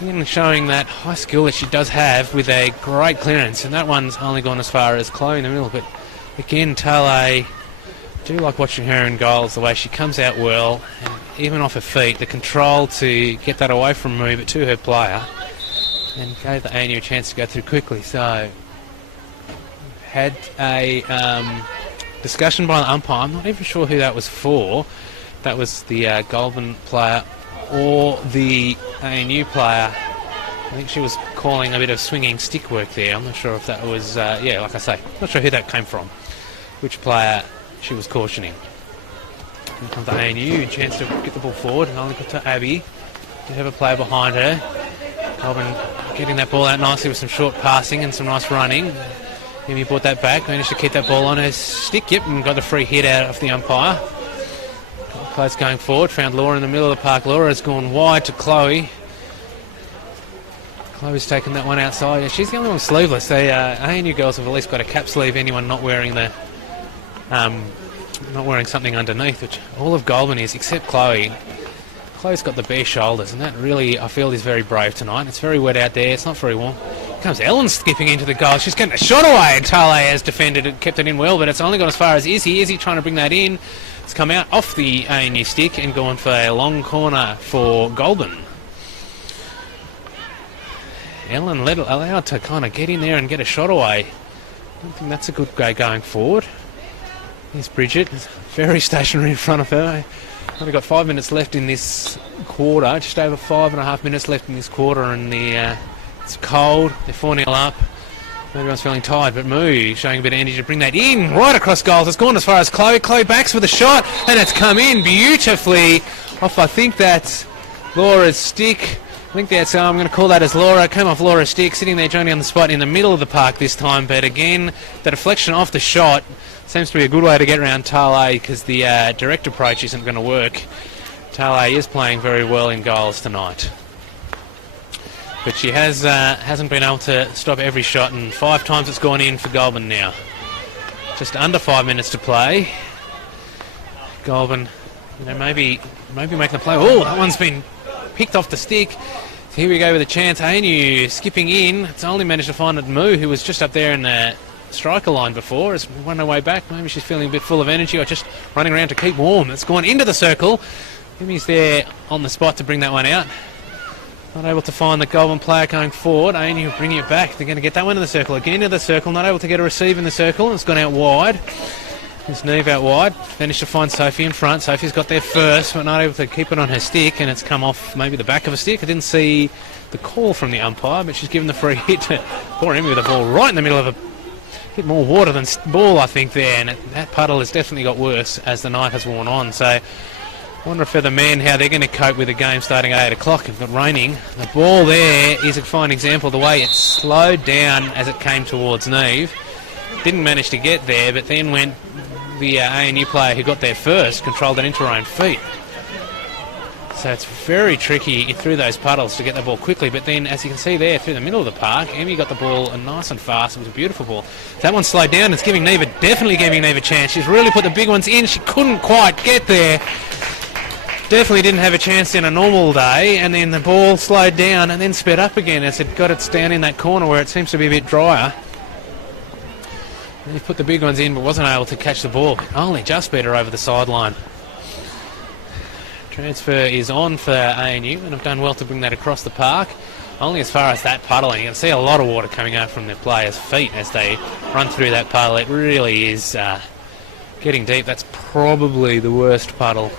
Again, showing that high skill that she does have with a great clearance, and that one's only gone as far as Chloe in the middle. But again, Tale, I do like watching her in goals, the way she comes out well, and even off her feet, the control to get that away from Moo, but to her player, and gave the ANU a chance to go through quickly. So, had a discussion by the umpire. I'm not even sure who that was for. That was the Goulburn player or the ANU player. I think she was calling a bit of swinging stick work there. I'm not sure if that was, like I say, not sure who that came from, which player she was cautioning. Here comes the ANU, a chance to get the ball forward, and only got to Abby. They have a player behind her. Goulburn getting that ball out nicely with some short passing and some nice running. Amy brought that back, managed to keep that ball on her stick, and got a free hit out of the umpire. Close going forward, found Laura in the middle of the park. Laura has gone wide to Chloe. Chloe's taken that one outside. Yeah, she's the only one sleeveless. The ANU girls have at least got a cap sleeve. Anyone not wearing something underneath, which all of Goulburn is, except Chloe. Chloe's got the bare shoulders, and that really, I feel, is very brave tonight. It's very wet out there. It's not very warm. Here comes Ellen skipping into the goal. She's getting a shot away, and Tale has defended it, kept it in well, but it's only gone as far as Izzy. Izzy trying to bring that in. It's come out off the ANU stick and gone for a long corner for Goulburn. Ellen allowed to kind of get in there and get a shot away. I don't think that's a good guy going forward. Here's Bridget, very stationary in front of her. Only got 5 minutes left in this quarter, just over 5.5 minutes left in this quarter, and it's cold. They're 4-0 up. Everyone's feeling tired, but Moo showing a bit of energy to bring that in right across goals. It's gone as far as Chloe. Chloe backs with a shot, and it's come in beautifully off, I think that's Laura's stick. I think that's, I'm going to call that as Laura. It came off Laura's stick, sitting there Johnny on the spot in the middle of the park this time. But again, the deflection off the shot seems to be a good way to get around Tale, because the direct approach isn't going to work. Tale is playing very well in goals tonight. But she hasn't been able to stop every shot, and 5 times it's gone in for Goulburn now. Just under 5 minutes to play. Goulburn, maybe making the play. Oh, that one's been picked off the stick. So here we go with a chance. ANU skipping in. It's only managed to find it Moo, who was just up there in the striker line before. Has run her way back. Maybe she's feeling a bit full of energy or just running around to keep warm. It's gone into the circle. Jimmy's there on the spot to bring that one out. Not able to find the Goulburn player going forward. ANU bringing it back. They're going to get that one in the circle. Again into the circle. Not able to get a receive in the circle. It's gone out wide. It's Neve out wide. Managed to find Sophie in front. Sophie's got there first, but not able to keep it on her stick, and it's come off maybe the back of a stick. I didn't see the call from the umpire, but she's given the free hit to poor Emmy with the ball right in the middle of a bit more water than ball, I think, there. And that puddle has definitely got worse as the night has worn on. So I wonder for the men how they're going to cope with the game starting at 8 o'clock if it's raining. The ball there is a fine example of the way it slowed down as it came towards Neve. Didn't manage to get there, but then went the ANU player who got there first, controlled it into her own feet. So it's very tricky through those puddles to get the ball quickly, but then as you can see there through the middle of the park, Emmy got the ball nice and fast. It was a beautiful ball. That one slowed down. It's definitely giving Neve a chance. She's really put the big ones in. She couldn't quite get there. Definitely didn't have a chance in a normal day, and then the ball slowed down and then sped up again as it got its down in that corner where it seems to be a bit drier. He put the big ones in but wasn't able to catch the ball. Only just beat her over the sideline. Transfer is on for ANU, and have done well to bring that across the park. Only as far as that puddling. You can see a lot of water coming out from the players' feet as they run through that puddle. It really is getting deep. That's probably the worst puddle.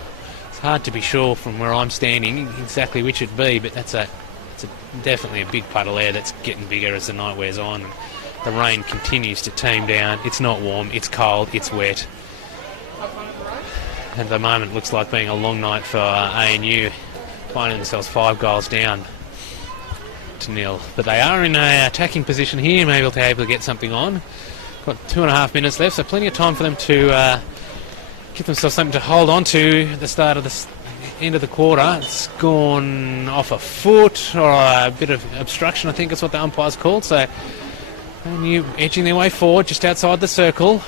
It's hard to be sure from where I'm standing exactly which it'd be, but it's definitely a big puddle there that's getting bigger as the night wears on. The rain continues to team down. It's not warm, it's cold, it's wet. And at the moment looks like being a long night for ANU, finding themselves 5 goals down to 0. But they are in an attacking position here, maybe to able to get something on. Got 2.5 minutes left, so plenty of time for them to give themselves something to hold on to at the start of the end of the quarter. It's gone off a foot or a bit of obstruction, I think is what the umpire's called. So ANU edging their way forward just outside the circle.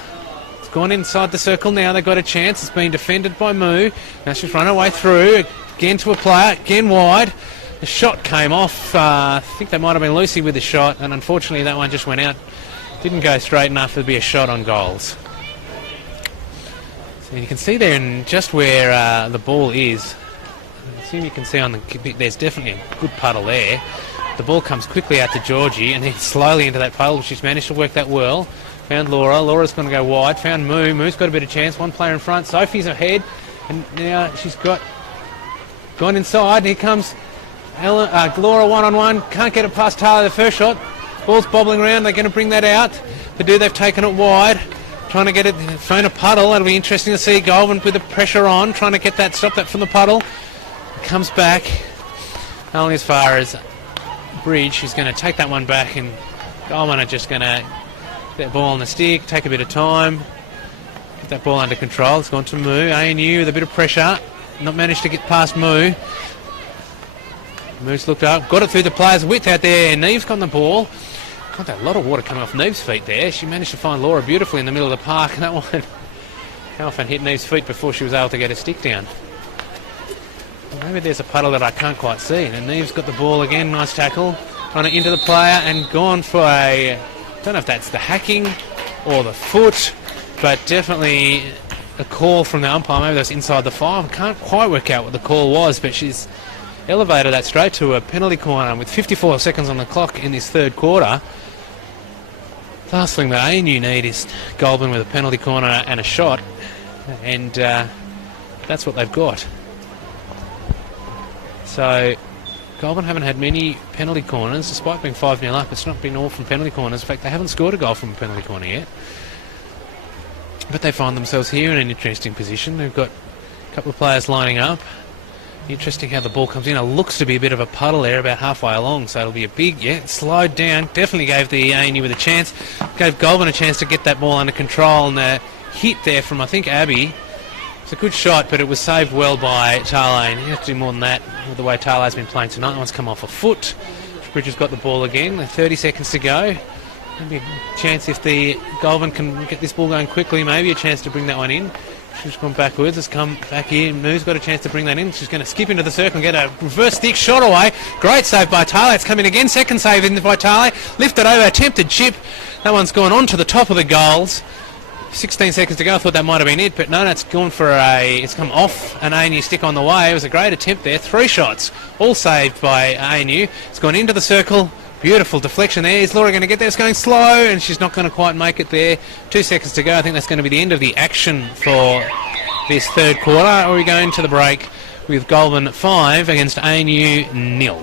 It's gone inside the circle now. They've got a chance. It's been defended by Moo. Now she's run her way through. Again to a player. Again wide. The shot came off. I think that might have been Lucy with the shot, and unfortunately that one just went out. Didn't go straight enough to be a shot on goals. So you can see there in just where the ball is. I assume you can see on the. There's definitely a good puddle there. The ball comes quickly out to Georgie and then slowly into that puddle. She's managed to work that well. Found Laura. Laura's going to go wide. Found Moo. Moo's got a bit of chance. One player in front. Sophie's ahead. And now she's gone inside. Here comes Laura one-on-one. Can't get it past Taylor the first shot. Ball's bobbling around. They're going to bring that out. They've taken it wide. Trying to get it, phone a puddle. That'll be interesting to see. Goulburn with the pressure on. Trying to stop that from the puddle. Comes back. Only as far as Bridge. She's going to take that one back, and Goulburn are just going to get that ball on the stick, take a bit of time, get that ball under control. It's gone to Moo. ANU with a bit of pressure, not managed to get past Moo. Moo's looked up, got it through the player's width out there, and Neve's got the ball. Got a lot of water coming off Neve's feet there. She managed to find Laura beautifully in the middle of the park, and that one came off and hit Neve's feet before she was able to get her stick down. Maybe there's a puddle that I can't quite see. And Neve's got the ball again. Nice tackle. Trying to into the player and gone for a... I don't know if that's the hacking or the foot, but definitely a call from the umpire. Maybe that's inside the 5. Can't quite work out what the call was, but she's elevated that straight to a penalty corner with 54 seconds on the clock in this third quarter. Last thing that ANU need is Goulburn with a penalty corner and a shot, and that's what they've got. So Goulburn haven't had many penalty corners, despite being 5-0 up. It's not been all from penalty corners. In fact, they haven't scored a goal from a penalty corner yet. But they find themselves here in an interesting position. They've got a couple of players lining up. Interesting how the ball comes in. It looks to be a bit of a puddle there about halfway along, so it'll be a big, slowed down. Definitely gave the ANU with a chance. Gave Goulburn a chance to get that ball under control, and a hit there from, I think, Abbey. It's a good shot, but it was saved well by Tarlane. You have to do more than that with the way Tarlane's been playing tonight. That one's come off a foot. Bridges got the ball again. 30 seconds to go. Maybe a chance if the Goulburn can get this ball going quickly, maybe a chance to bring that one in. She's gone backwards, has come back here. Moo's got a chance to bring that in. She's going to skip into the circle and get a reverse stick shot away. Great save by Tarlane. It's come in again. Second save in by Tarlane. Lifted over, attempted chip. That one's gone on to the top of the goals. 16 seconds to go. I thought that might have been it, but no, it's gone for it's come off an ANU stick on the way. It was a great attempt there. 3 shots, all saved by ANU. It's gone into the circle. Beautiful deflection there. Is Laura going to get there? It's going slow, and she's not going to quite make it there. 2 seconds to go. I think that's going to be the end of the action for this third quarter. Or we go into the break with Goulburn 5 against ANU 0.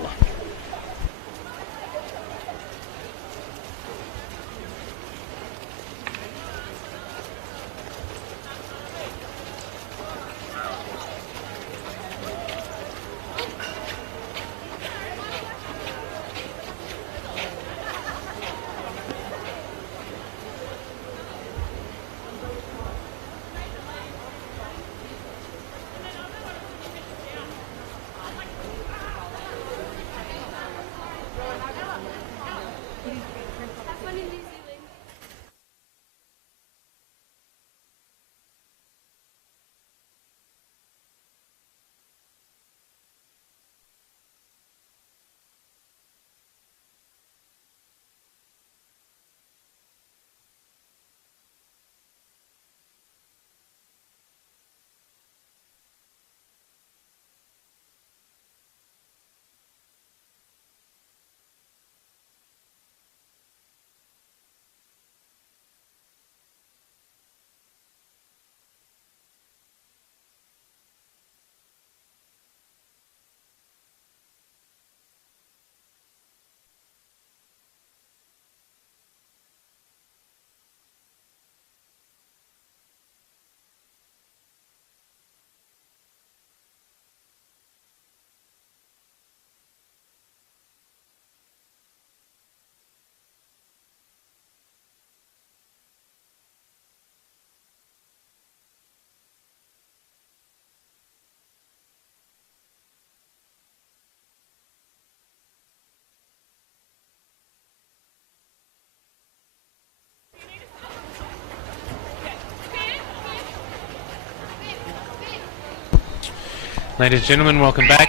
Ladies and gentlemen, welcome back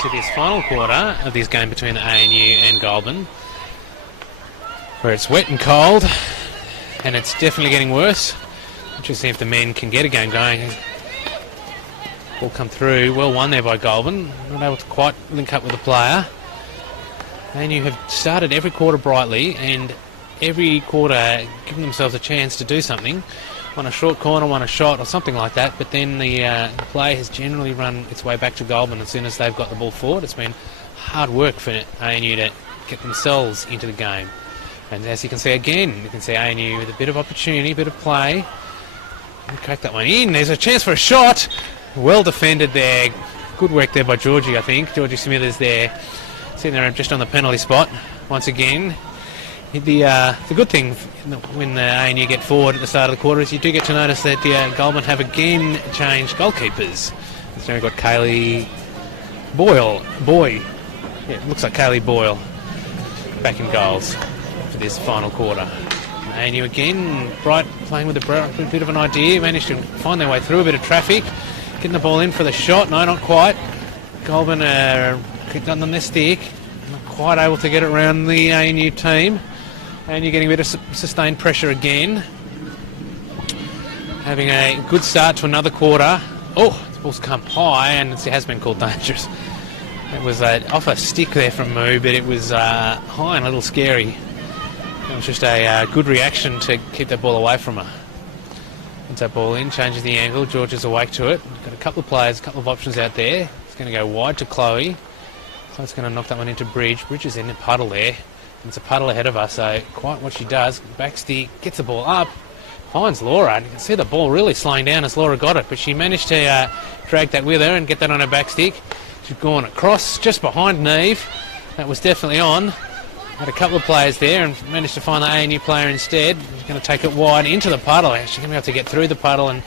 to this final quarter of this game between ANU and Goulburn, where it's wet and cold, and it's definitely getting worse. Interesting if the men can get a game going. Ball come through, well won there by Goulburn, not able to quite link up with the player. ANU have started every quarter brightly, and every quarter given themselves a chance to do something. Won a short corner, won a shot or something like that, but then the play has generally run its way back to Goulburn as soon as they've got the ball forward. It's been hard work for ANU to get themselves into the game. And as you can see again, you can see ANU with a bit of opportunity, a bit of play. And crack that one in. There's a chance for a shot. Well defended there. Good work there by Georgie, I think. Georgie Smithers there, sitting there just on the penalty spot once again. The good thing when ANU get forward at the start of the quarter is you do get to notice that Goulburn have again changed goalkeepers. So we've got Kaylee Boyle. Yeah, it looks like Kaylee Boyle back in goals for this final quarter. ANU again, Bright playing with a bit of an idea, managed to find their way through a bit of traffic, getting the ball in for the shot. No, not quite. Goulburn done on their stick, not quite able to get it around the ANU team. And you're getting a bit of sustained pressure again. Having a good start to another quarter. Oh, the ball's come high and it has been called dangerous. It was off a stick there from Moo, but it was high and a little scary. It was just a good reaction to keep that ball away from her. Puts that ball in, changes the angle. George is awake to it. Got a couple of players, a couple of options out there. It's going to go wide to Chloe. Chloe's going to knock that one into Bridge. Bridge is in the puddle there. And it's a puddle ahead of her, so quite what she does. Backstick, gets the ball up, finds Laura, and you can see the ball really slowing down as Laura got it, but she managed to drag that with her and get that on her backstick. She's gone across just behind Neve. That was definitely on. Had a couple of players there and managed to find the ANU player instead. She's going to take it wide into the puddle. She's going to be able to get through the puddle and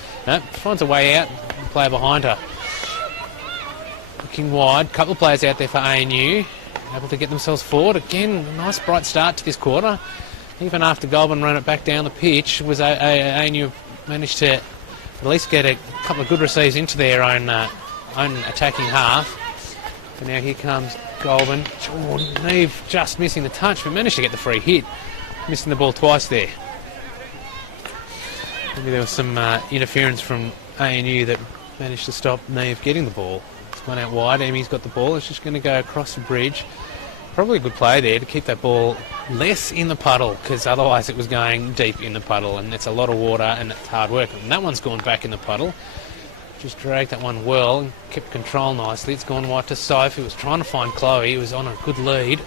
finds a way out. The player behind her. Looking wide. Couple of players out there for ANU. Able to get themselves forward. Again, a nice bright start to this quarter. Even after Goulburn ran it back down the pitch, was ANU managed to at least get a couple of good receives into their own attacking half. And now here comes Goulburn. Oh, Neve just missing the touch, but managed to get the free hit. Missing the ball twice there. Maybe there was some interference from ANU that managed to stop Neve getting the ball. It's gone out wide. Emmy's got the ball. It's just going to go across the bridge. Probably a good play there to keep that ball less in the puddle, because otherwise it was going deep in the puddle, and it's a lot of water and it's hard work. And that one's gone back in the puddle. Just dragged that one well and kept control nicely. It's gone wide to Soph, who was trying to find Chloe. He was on a good lead.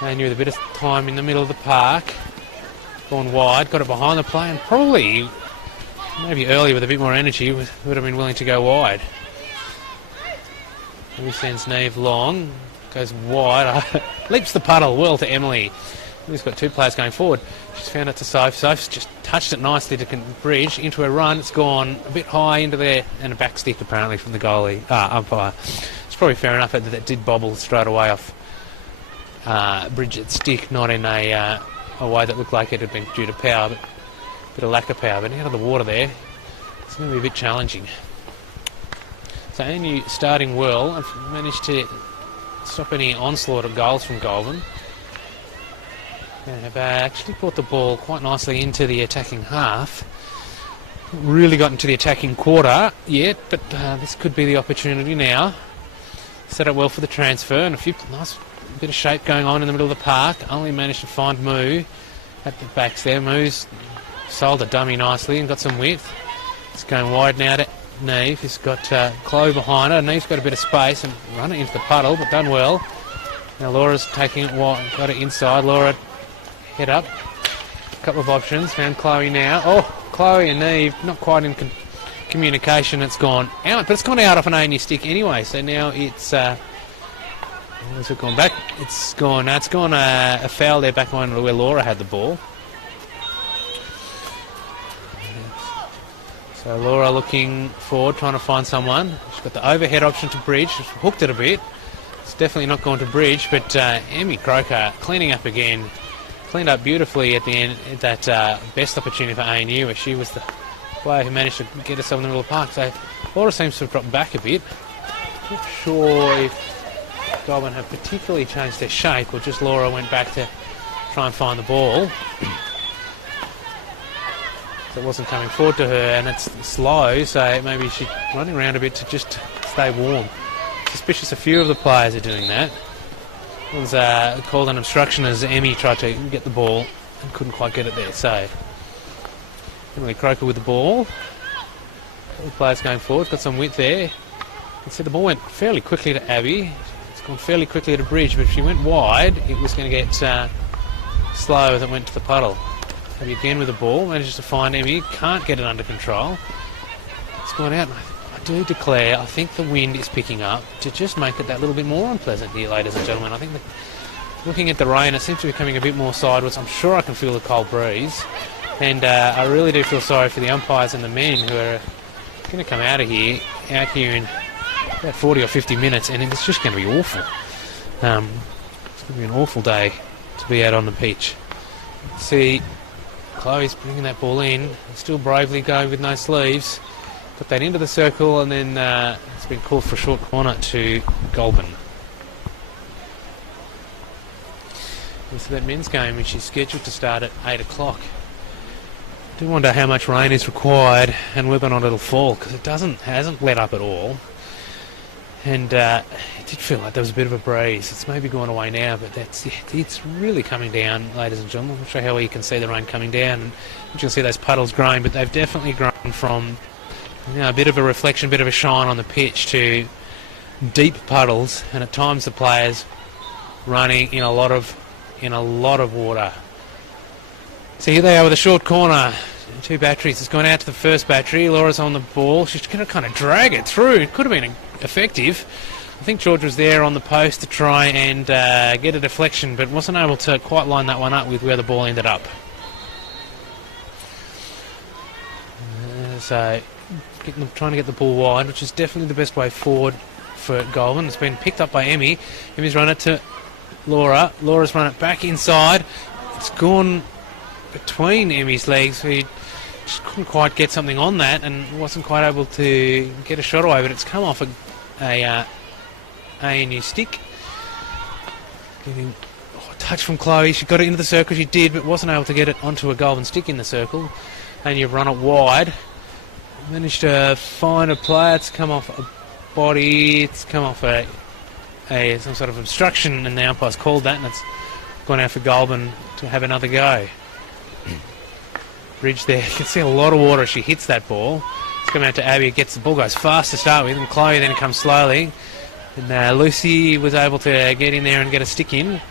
ANU with a bit of time in the middle of the park. Gone wide, got it behind the play, and probably, maybe earlier with a bit more energy, would have been willing to go wide. He sends Neve long, goes wide, leaps the puddle well to Emily. He's got two players going forward. She's found it to Soph. Soph's just touched it nicely to Bridge into a run. It's gone a bit high into there, and a back stick apparently from the goalie umpire. It's probably fair enough that did bobble straight away off Bridget's stick, not in a way that looked like it had been due to power, but a bit of lack of power. But out of the water there, it's going to be a bit challenging. So ANU starting well. I've managed to stop any onslaught of goals from Goulburn. Have actually brought the ball quite nicely into the attacking half. Not really got into the attacking quarter yet, but this could be the opportunity now. Set up well for the transfer, and a few nice bit of shape going on in the middle of the park. Only managed to find Moo at the backs there. Moo's sold a dummy nicely and got some width. It's going wide now to Neve. He's got Chloe behind her. Neve's got a bit of space and run it into the puddle, but done well. Now Laura's taking it wide, got it inside. Laura head up. A couple of options. Found Chloe now. Oh, Chloe and Neve not quite in communication. It's gone out, but it's gone out off an ANU stick anyway. So now it's where's it gone back? It's gone a foul there back on where Laura had the ball. So Laura looking forward, trying to find someone. She's got the overhead option to Bridge. She's hooked it a bit. It's definitely not gone to Bridge, but Emmy Croker cleaning up again. Cleaned up beautifully at the end at that best opportunity for ANU, where she was the player who managed to get herself in the middle of the park. So Laura seems to have dropped back a bit. Not sure if Goulburn have particularly changed their shape, or just Laura went back to try and find the ball. So it wasn't coming forward to her, and it's slow, so maybe she's running around a bit to just stay warm. Suspicious a few of the players are doing that. It was called an obstruction as Emmy tried to get the ball and couldn't quite get it there. So Emily Croker with the ball. All the players going forward, got some width there. You see the ball went fairly quickly to Abby. It's gone fairly quickly to Bridge, but if she went wide, it was going to get slow as it went to the puddle. Abby again with the ball, manages to find Emmy, can't get it under control. It's gone out. I do declare, I think the wind is picking up to just make it that little bit more unpleasant here, ladies and gentlemen. I think that looking at the rain, it seems to be coming a bit more sideways. I'm sure I can feel the cold breeze. And I really do feel sorry for the umpires and the men who are going to come out here in about 40 or 50 minutes, and it's just going to be awful. It's going to be an awful day to be out on the pitch. See, Chloe's bringing that ball in, still bravely going with no sleeves. Got that into the circle, and then it's been called for a short corner to Goulburn. This is that men's game, which is scheduled to start at 8 o'clock. I do wonder how much rain is required and whether or not it'll fall, because it hasn't let up at all. And it did feel like there was a bit of a breeze. It's maybe gone away now, but it's really coming down, ladies and gentlemen. I'll show you how well you can see the rain coming down. And you can see those puddles growing, but they've definitely grown from a bit of a reflection, bit of a shine on the pitch to deep puddles, and at times the players running in a lot of water. So here they are with a short corner. Two batteries. It's gone out to the first battery. Laura's on the ball. She's going to kind of drag it through. It could have been effective. I think George was there on the post to try and get a deflection, but wasn't able to quite line that one up with where the ball ended up. So trying to get the ball wide, which is definitely the best way forward for Goulburn. It's been picked up by Emmy. Emmy's run it to Laura. Laura's run it back inside. It's gone between Emmy's legs. He just couldn't quite get something on that and wasn't quite able to get a shot away, but it's come off a ANU stick. Getting a touch from Chloe. She got it into the circle. She did, but wasn't able to get it onto a Goulburn stick in the circle. And you've run it wide. Managed to find a player. It's come off a body. It's come off some sort of obstruction, and the umpire's called that, and it's gone out for Goulburn to have another go. Bridge there. You can see a lot of water as she hits that ball. It's coming out to Abby. It gets the ball, goes fast to start with, and Chloe then comes slowly. And Lucy was able to get in there and get a stick in.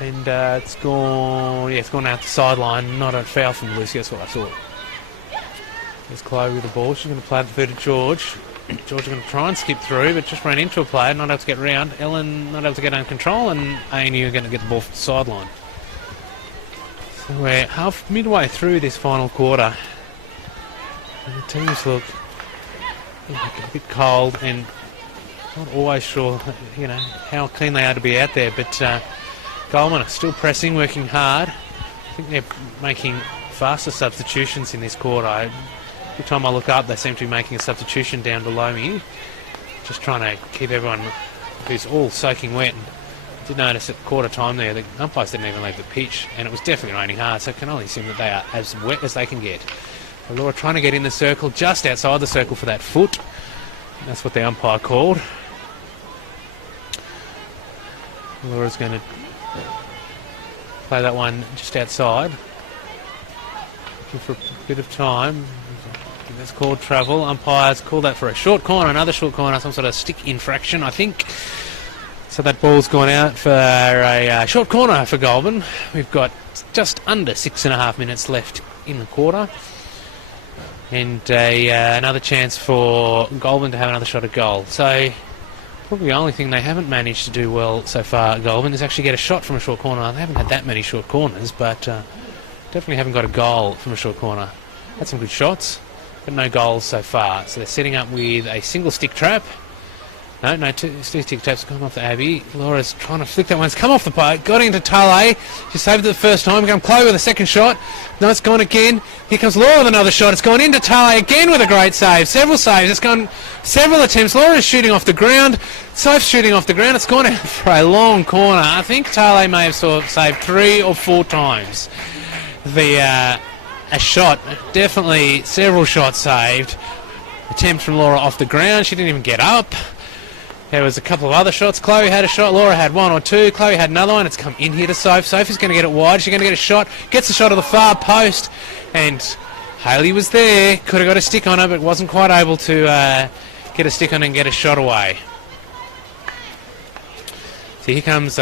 And it's gone out the sideline. Not a foul from Lucy, that's what I thought. There's Chloe with the ball. She's going to play the third to George. George is going to try and skip through, but just ran into a player, not able to get round. Ellen not able to get under control, and ANU are going to get the ball from the sideline. So we're midway through this final quarter. And the teams look a bit cold and not always sure, how keen they are to be out there. But Goulburn are still pressing, working hard. I think they're making faster substitutions in this quarter. Every time I look up, they seem to be making a substitution down below me. Just trying to keep everyone who's all soaking wet. And I did notice at quarter time there, the umpires didn't even leave the pitch, and it was definitely raining hard, so I can only assume that they are as wet as they can get. Laura trying to get in the circle, just outside the circle for that foot. That's what the umpire called. Laura's going to play that one just outside. Looking for a bit of time. That's called travel. Umpires call that for a short corner, another short corner, some sort of stick infraction, I think. So that ball's gone out for a short corner for Goulburn. We've got just under 6.5 minutes left in the quarter. And another chance for Goulburn to have another shot at goal. So probably the only thing they haven't managed to do well so far, Goulburn, is actually get a shot from a short corner. They haven't had that many short corners, but definitely haven't got a goal from a short corner. Had some good shots, but no goals so far. So they're setting up with a single stick trap. No, two stick traps come off the Abbey. Laura's trying to flick that one. It's come off the post. Got into Tale. She saved it the first time. Come Chloe with a second shot. No, it's gone again. Here comes Laura with another shot. It's gone into Tale again with a great save. Several saves. It's gone several attempts. Laura's shooting off the ground. Soph's shooting off the ground. It's gone out for a long corner. I think Tale may have saved 3 or 4 times. A shot. Definitely several shots saved. Attempt from Laura off the ground. She didn't even get up. There was a couple of other shots. Chloe had a shot. Laura had 1 or 2. Chloe had another one. It's come in here to Soph. Sophie's going to get it wide. She's going to get a shot. Gets a shot of the far post. And Hayley was there. Could have got a stick on her, but wasn't quite able to get a stick on and get a shot away. So here comes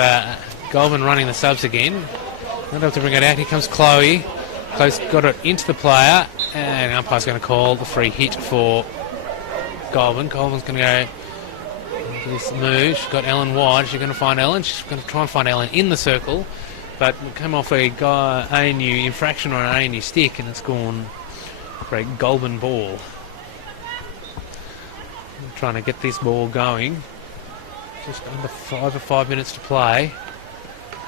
Goulburn running the subs again. Not able to bring it out. Here comes Chloe. Chloe's got it into the player. And the umpire's going to call the free hit for Goulburn. Goulburn's going to go this move. She's got Ellen wide. She's going to find Ellen. She's going to try and find Ellen in the circle, but will come off a ANU infraction or an ANU stick, and it's gone for a Goulburn ball. I'm trying to get this ball going. Just under 5 minutes to play.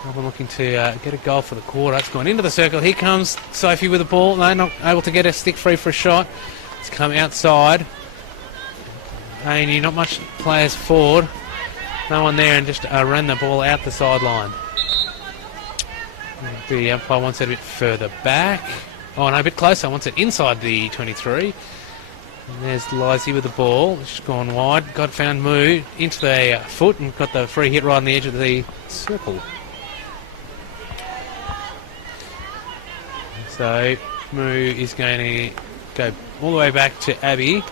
Goulburn looking to get a goal for the quarter. It's gone into the circle. Here comes Sophie with the ball. No, not able to get a stick free for a shot. It's come outside. ANU, not much players forward. No one there, and just ran the ball out the sideline. The umpire wants it a bit further back. Oh, no, a bit closer. Wants it inside the 23. And there's Lizzie with the ball. She's gone wide. Found Moo into the foot and got the free hit right on the edge of the circle. So Moo is going to go all the way back to Abby.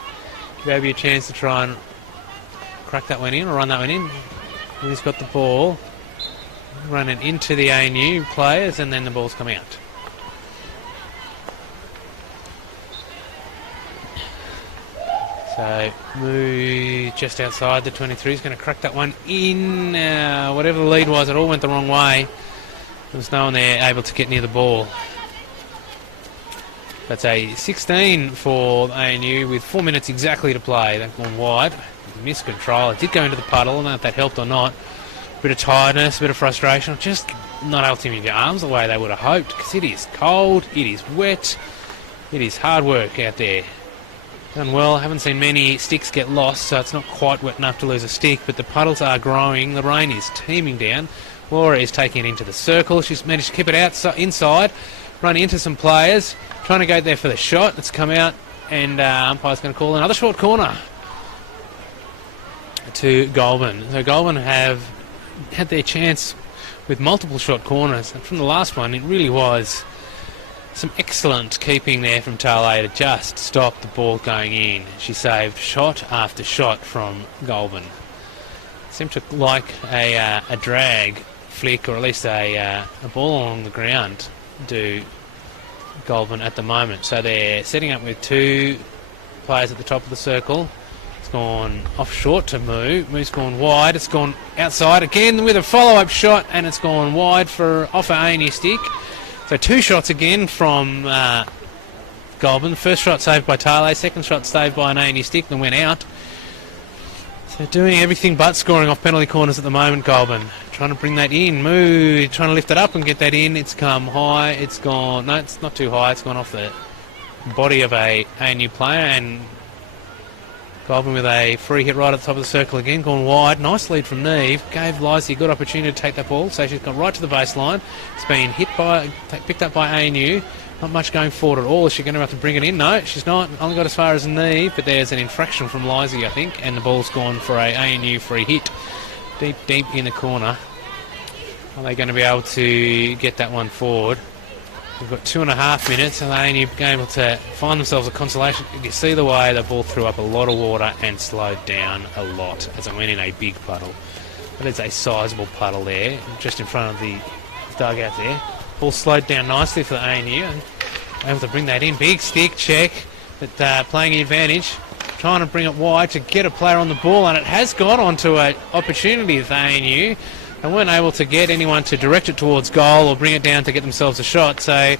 Give Abby a chance to try and crack that one in or run that one in. He's got the ball, running into the ANU players, and then the ball's come out. So Moo just outside the 23 is going to crack that one in. Whatever the lead was, it all went the wrong way. There was no one there able to get near the ball. That's a 16 for ANU with 4 minutes exactly to play. They've gone wide. Missed control. It did go into the puddle. I don't know if that helped or not. A bit of tiredness, a bit of frustration. Just not able to move your arms the way they would have hoped, because it is cold, it is wet, it is hard work out there. Done well. Haven't seen many sticks get lost, so it's not quite wet enough to lose a stick, but the puddles are growing. The rain is teeming down. Laura is taking it into the circle. She's managed to keep it out inside, run into some players, trying to go there for the shot. It's come out, and umpire's going to call another short corner to Goulburn. So Goulburn have had their chance with multiple short corners, and from the last one, it really was some excellent keeping there from Talay to just stop the ball going in. She saved shot after shot from Goulburn. Seemed to like a drag flick, or at least a ball along the ground, do Goulburn at the moment. So they're setting up with two players at the top of the circle. It's gone off short to Moo. Moo's gone wide. It's gone outside again with a follow-up shot, and it's gone wide for off an ANU stick. So two shots again from Goulburn. First shot saved by Talay, second shot saved by an ANU stick and went out. So doing everything but scoring off penalty corners at the moment, Goulburn. Trying to bring that in. Moo trying to lift it up and get that in. It's come high. It's gone... No, it's not too high. It's gone off the body of a ANU player, and Goulburn with a free hit right at the top of the circle again, gone wide. Nice lead from Neve. Gave Lizzie a good opportunity to take that ball, so she's gone right to the baseline. It's been picked up by ANU. Not much going forward at all. Is she going to have to bring it in? No, she's not. Only got as far as Neve, but there's an infraction from Lizzie, I think, and the ball's gone for a ANU free hit. Deep in the corner. Are they going to be able to get that one forward? We've got 2.5 minutes, and they only been able to find themselves a consolation. You see the way the ball threw up a lot of water and slowed down a lot as it went in a big puddle. But it's a sizable puddle there, just in front of the dugout there. Ball slowed down nicely for the ANU, and able to bring that in. Big stick check, but playing the advantage. Trying to bring it wide to get a player on the ball, and it has got onto an opportunity for ANU. They weren't able to get anyone to direct it towards goal or bring it down to get themselves a shot, so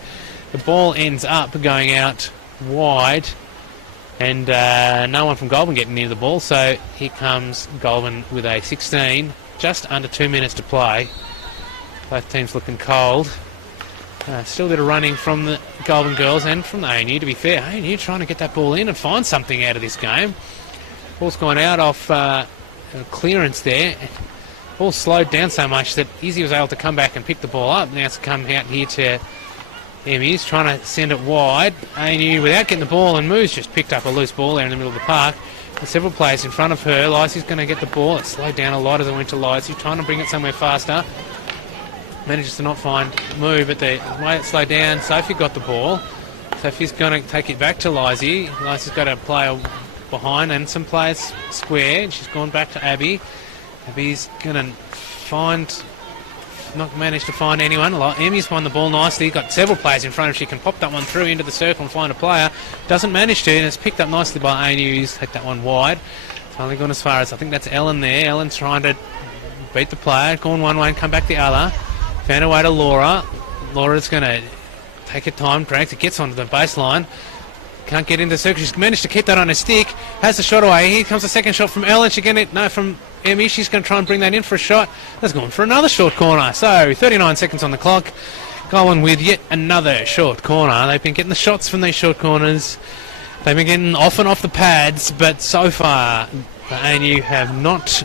the ball ends up going out wide, and no one from Goulburn getting near the ball, so here comes Goulburn with a 16, just under 2 minutes to play. Both teams looking cold. Still a bit of running from the Goulburn girls and from the ANU, to be fair. ANU trying to get that ball in and find something out of this game. Ball's gone out off clearance there. Ball slowed down so much that Izzy was able to come back and pick the ball up. Now it's come out here to Emmy's, trying to send it wide. ANU without getting the ball, and Moo's just picked up a loose ball there in the middle of the park. There's several players in front of her. Lysie's going to get the ball. It slowed down a lot as it went to Lysie, trying to bring it somewhere faster. Manages to not find Moo, but the way it slowed down, Sophie got the ball. Sophie's going to take it back to Lysie. Lysie's got a player behind and some players square, and she's gone back to Abby. Abby's going to not manage to find anyone. Emmy's won the ball nicely. Got several players in front of her. She can pop that one through into the circle and find a player. Doesn't manage to, and it's picked up nicely by ANU. Take that one wide. It's only gone as far as, I think that's Ellen there. Ellen's trying to beat the player. Gone one way and come back the other. Found her way to Laura. Laura's going to take her time, drags it, gets onto the baseline. Can't get into the circle. She's managed to keep that on her stick. Has the shot away. Here comes the second shot from Ellen. She's getting it, no, from Emmy. She's going to try and bring that in for a shot. That's gone for another short corner. So 39 seconds on the clock. Going with yet another short corner. They've been getting the shots from these short corners. They've been getting off and off the pads, but so far the ANU have not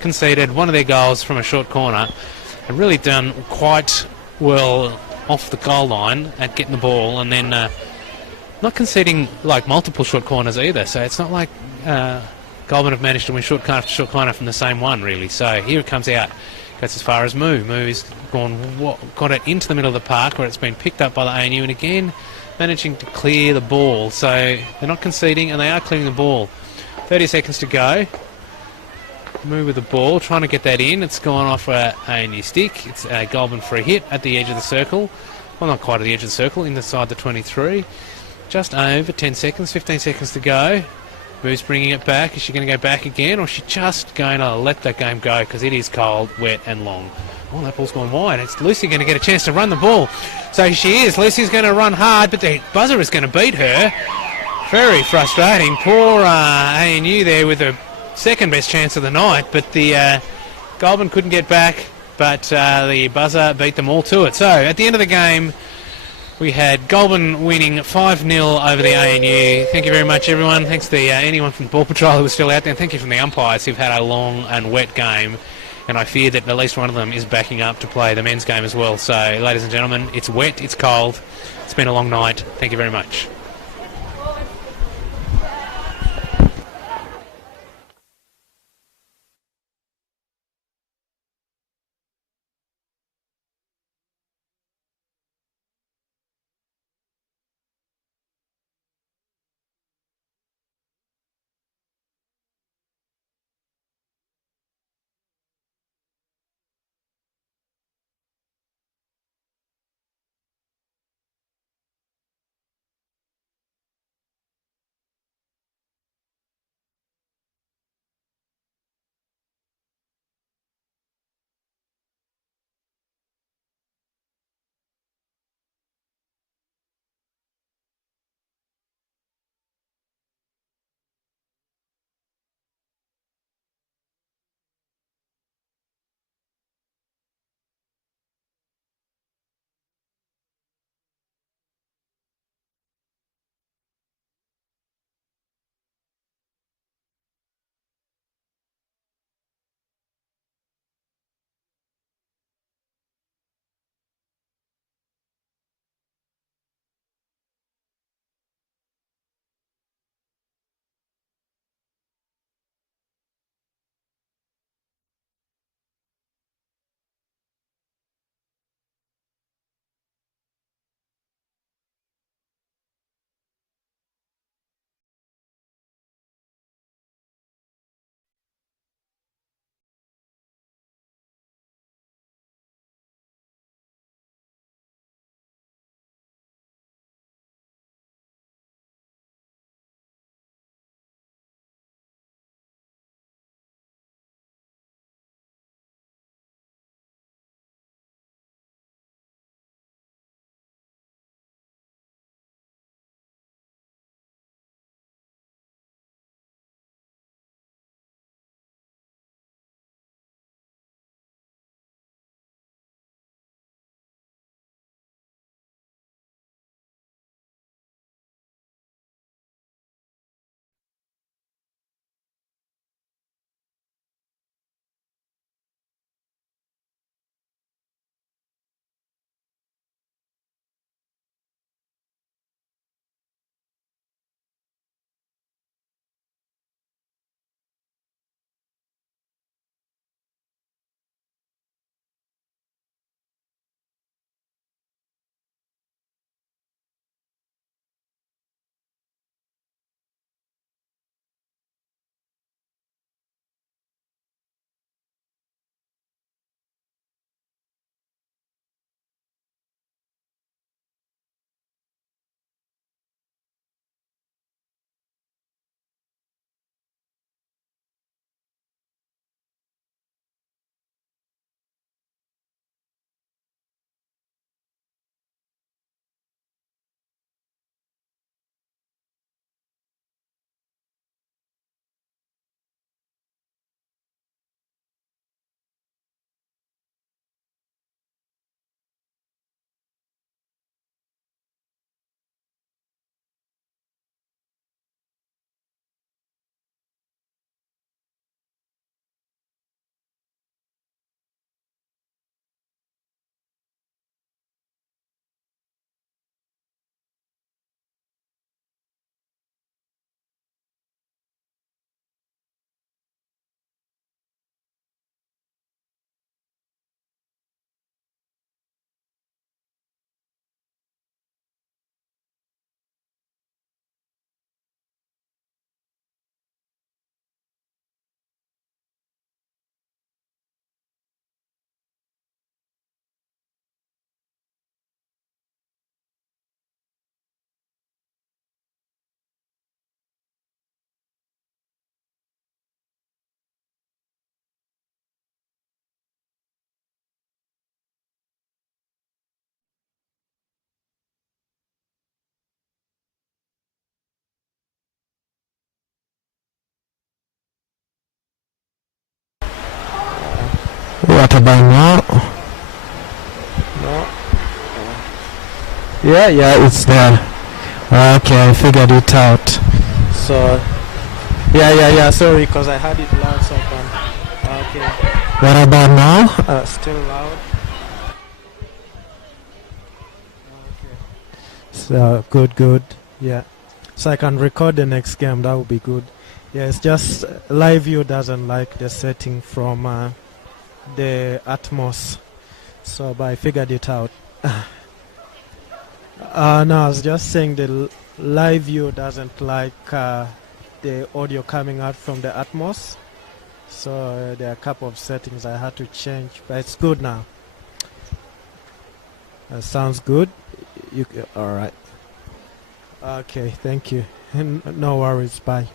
conceded one of their goals from a short corner. They've really done quite well off the goal line at getting the ball, and then not conceding like multiple short corners either. So it's not like Goulburn have managed to win short corner after short corner from the same one, really. So here it comes out. Goes as far as Moo. Moo's got it into the middle of the park where it's been picked up by the ANU, and again managing to clear the ball. So they're not conceding, and they are clearing the ball. 30 seconds to go. move with the ball, trying to get that in. It's gone off a new stick. It's Goulburn for a hit at the edge of the circle. Well, not quite at the edge of the circle, inside the 23. Just over 10 seconds, 15 seconds to go. Moose bringing it back. Is she going to go back again, or is she just going to let that game go because it is cold, wet and long? Oh, that ball's gone wide. It's Lucy going to get a chance to run the ball. So she is. Lucy's going to run hard, but the buzzer is going to beat her. Very frustrating. Poor ANU there with the second best chance of the night, but the Goulburn couldn't get back, but the buzzer beat them all to it. So at the end of the game, we had Goulburn winning 5-0 over the ANU. Thank you very much, everyone. Thanks to anyone from the Ball Patrol who was still out there. And thank you from the umpires who've had a long and wet game. And I fear that at least one of them is backing up to play the men's game as well. So, ladies and gentlemen, it's wet, it's cold. It's been a long night. Thank you very much. What about now? No. Yeah, it's there. Okay, I figured it out. So, yeah. Sorry, because I had it loud, so I can. Okay. What about now? Still loud. Okay. So good. Yeah. So I can record the next game. That would be good. Yeah, it's just Live View doesn't like the setting from the Atmos. So, but I figured it out. No, I was just saying the Live View doesn't like the audio coming out from the Atmos. So there are a couple of settings I had to change, but it's good now. Sounds good. All right. Okay, thank you. No worries. Bye.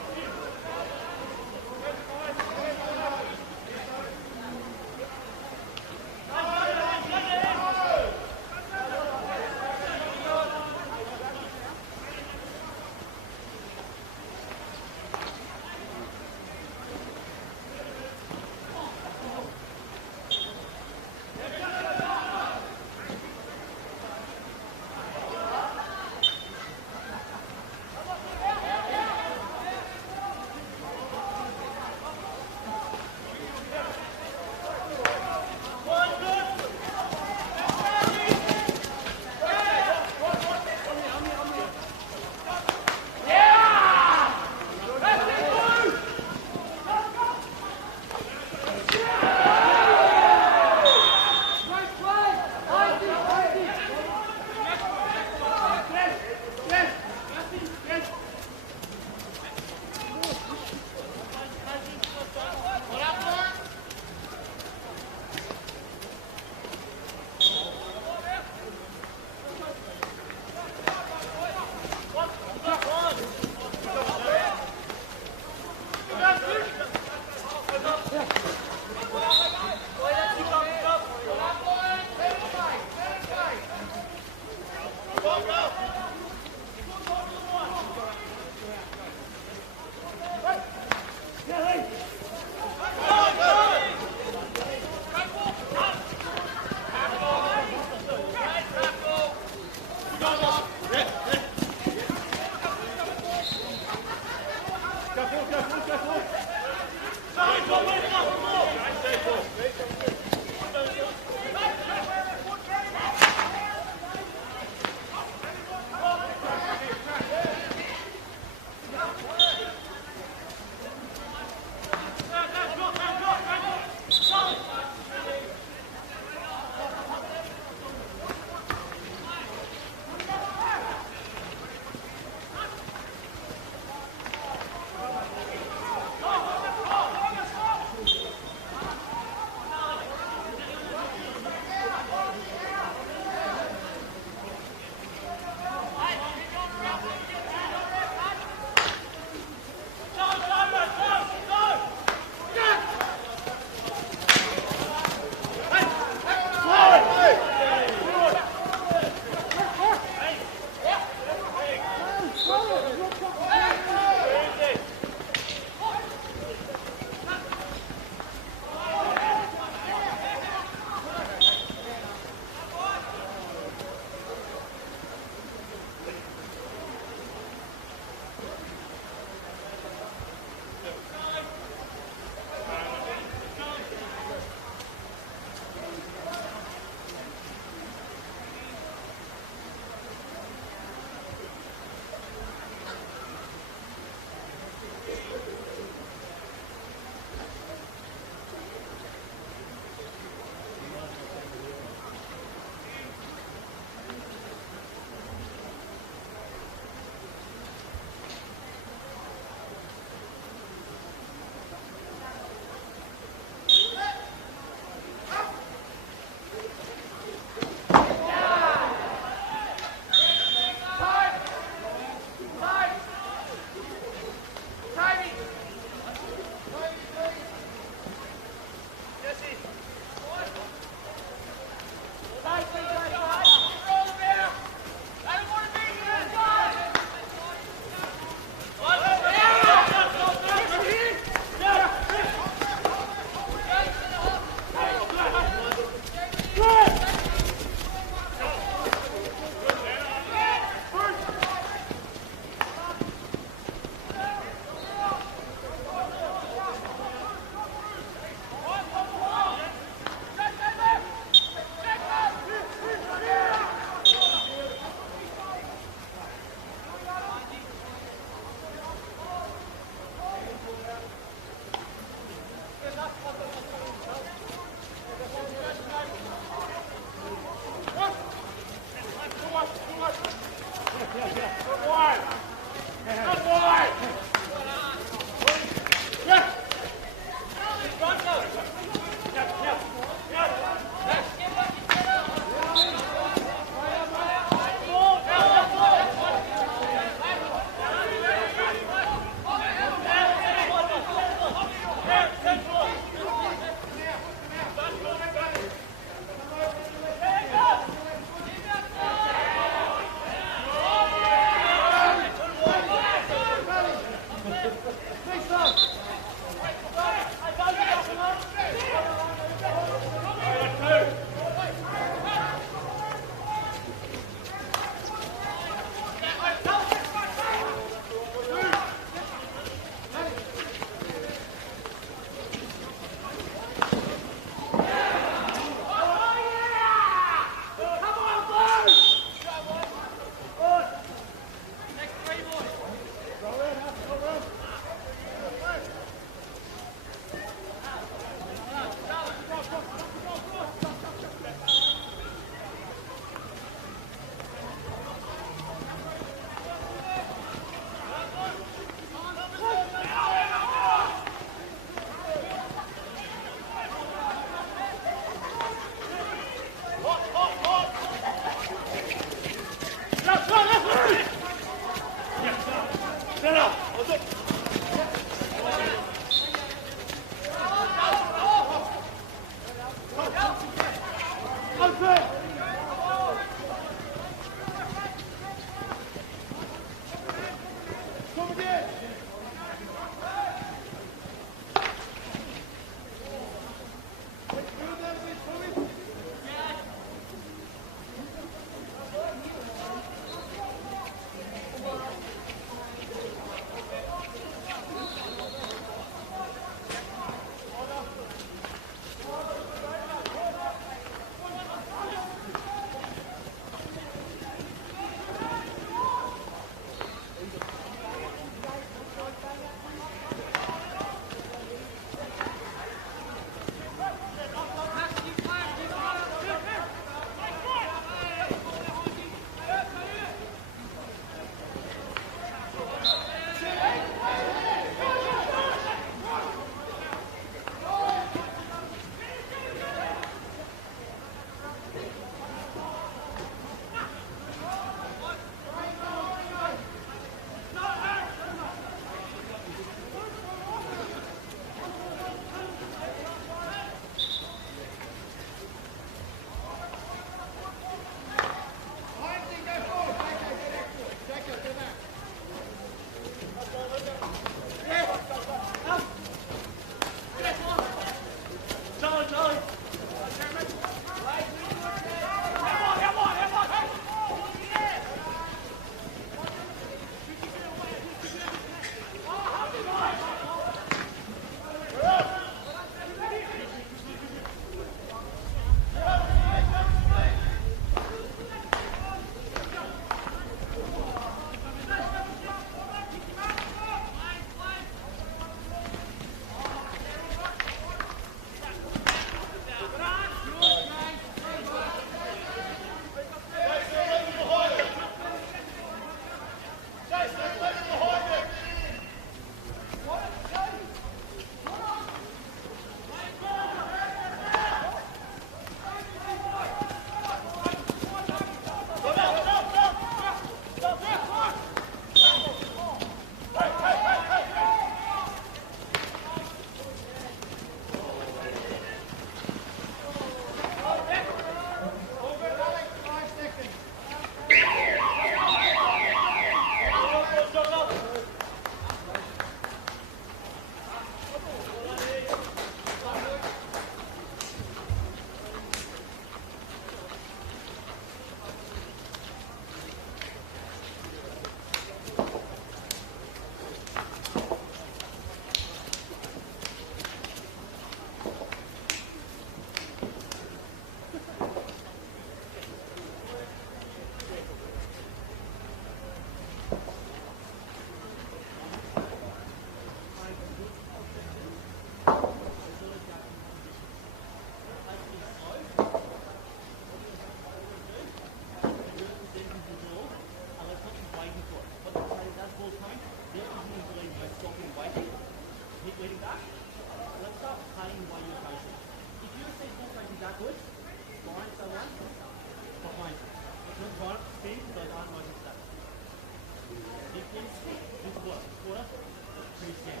pre-scan.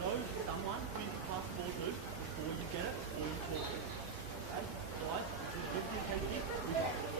Know someone who you can pass the ball to before you get it or you talk to. Okay? Guys, this is good communication.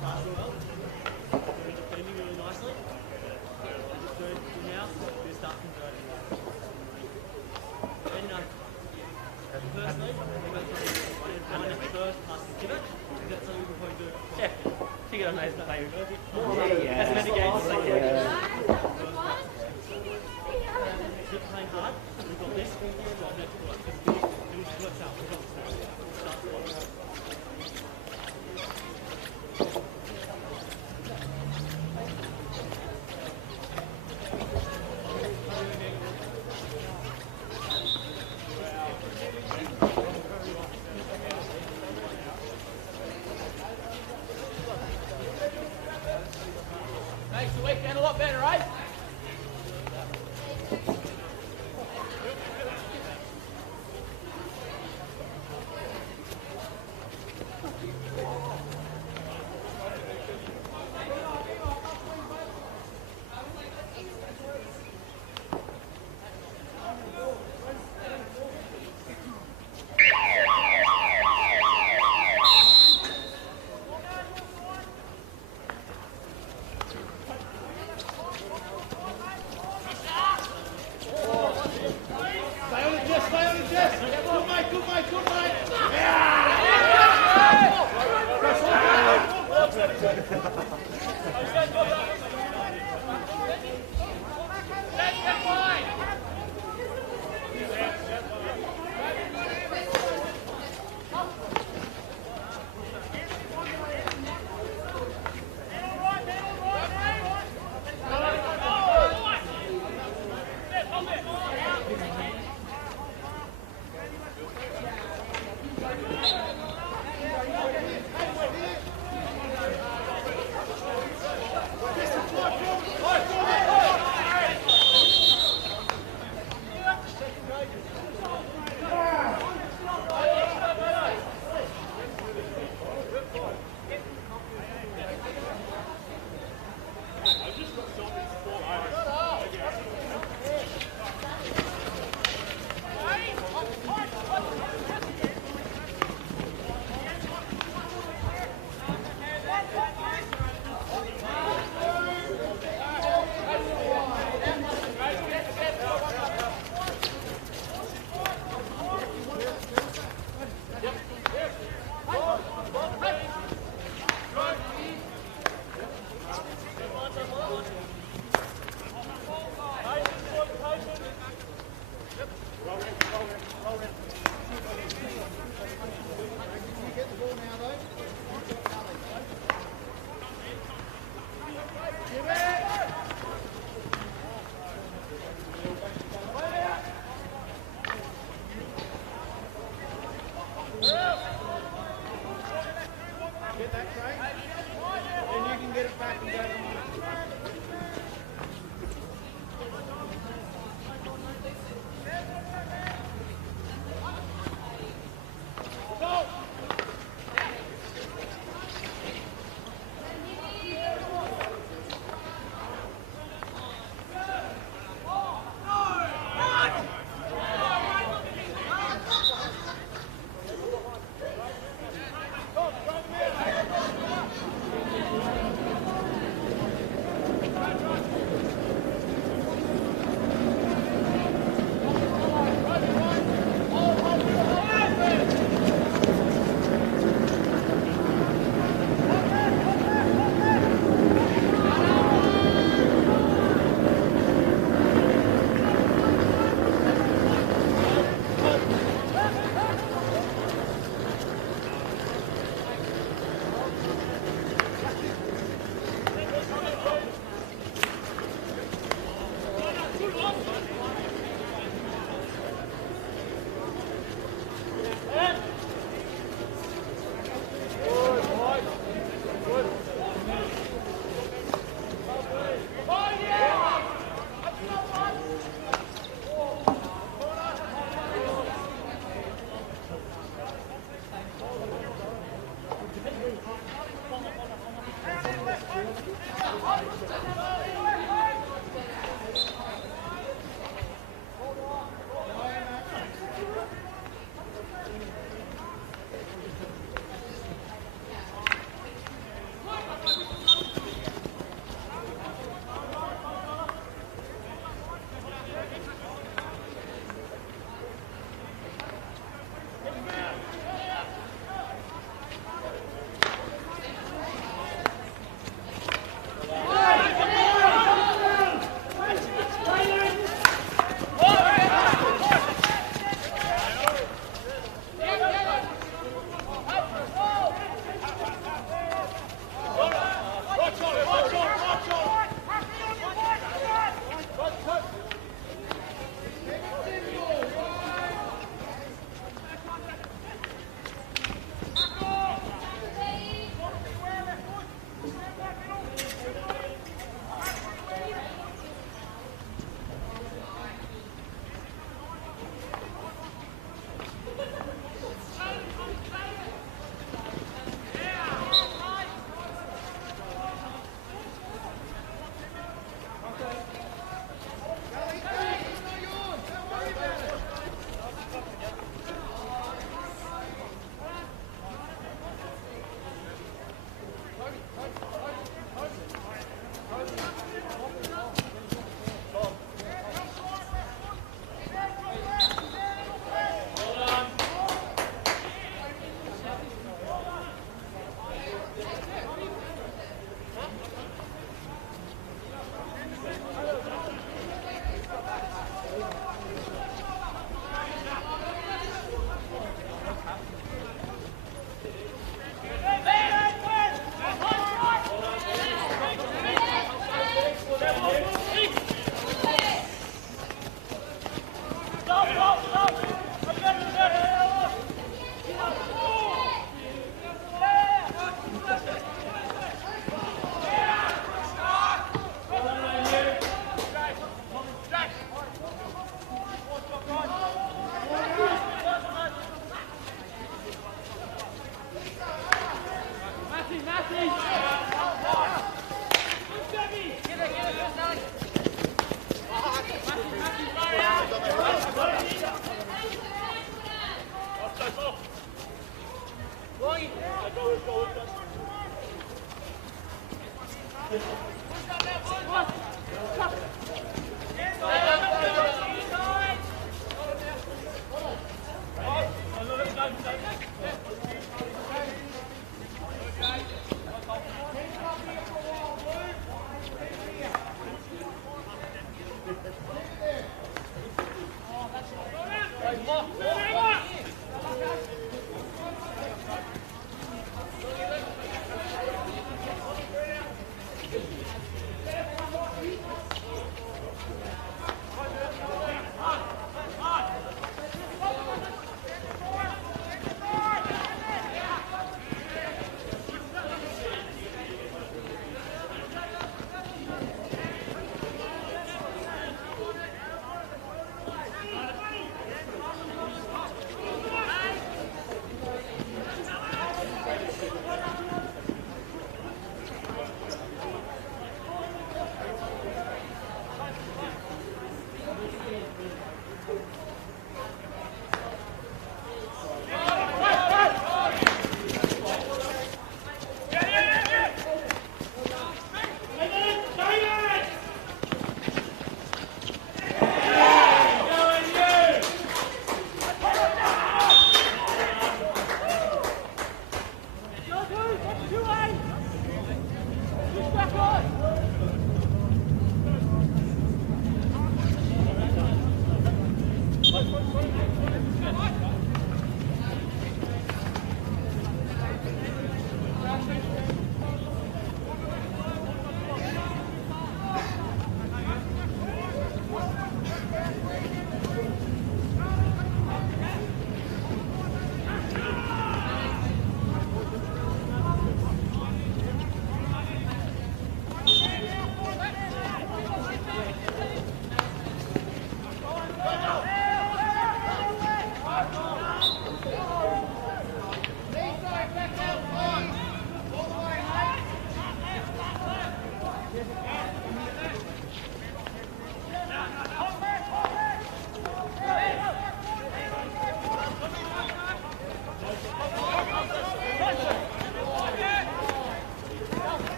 Pass it well. They're defending really nicely. Just doing it now. They're starting converting. And personally, I'm going to find it first, pass and give it. That's something we can probably do. Yeah. I think I know it's not maybe. As many games as they can. Keep playing hard. We've got this. We've got that. It works out. We've got this. Makes the weekend a lot better, eh?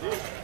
Good.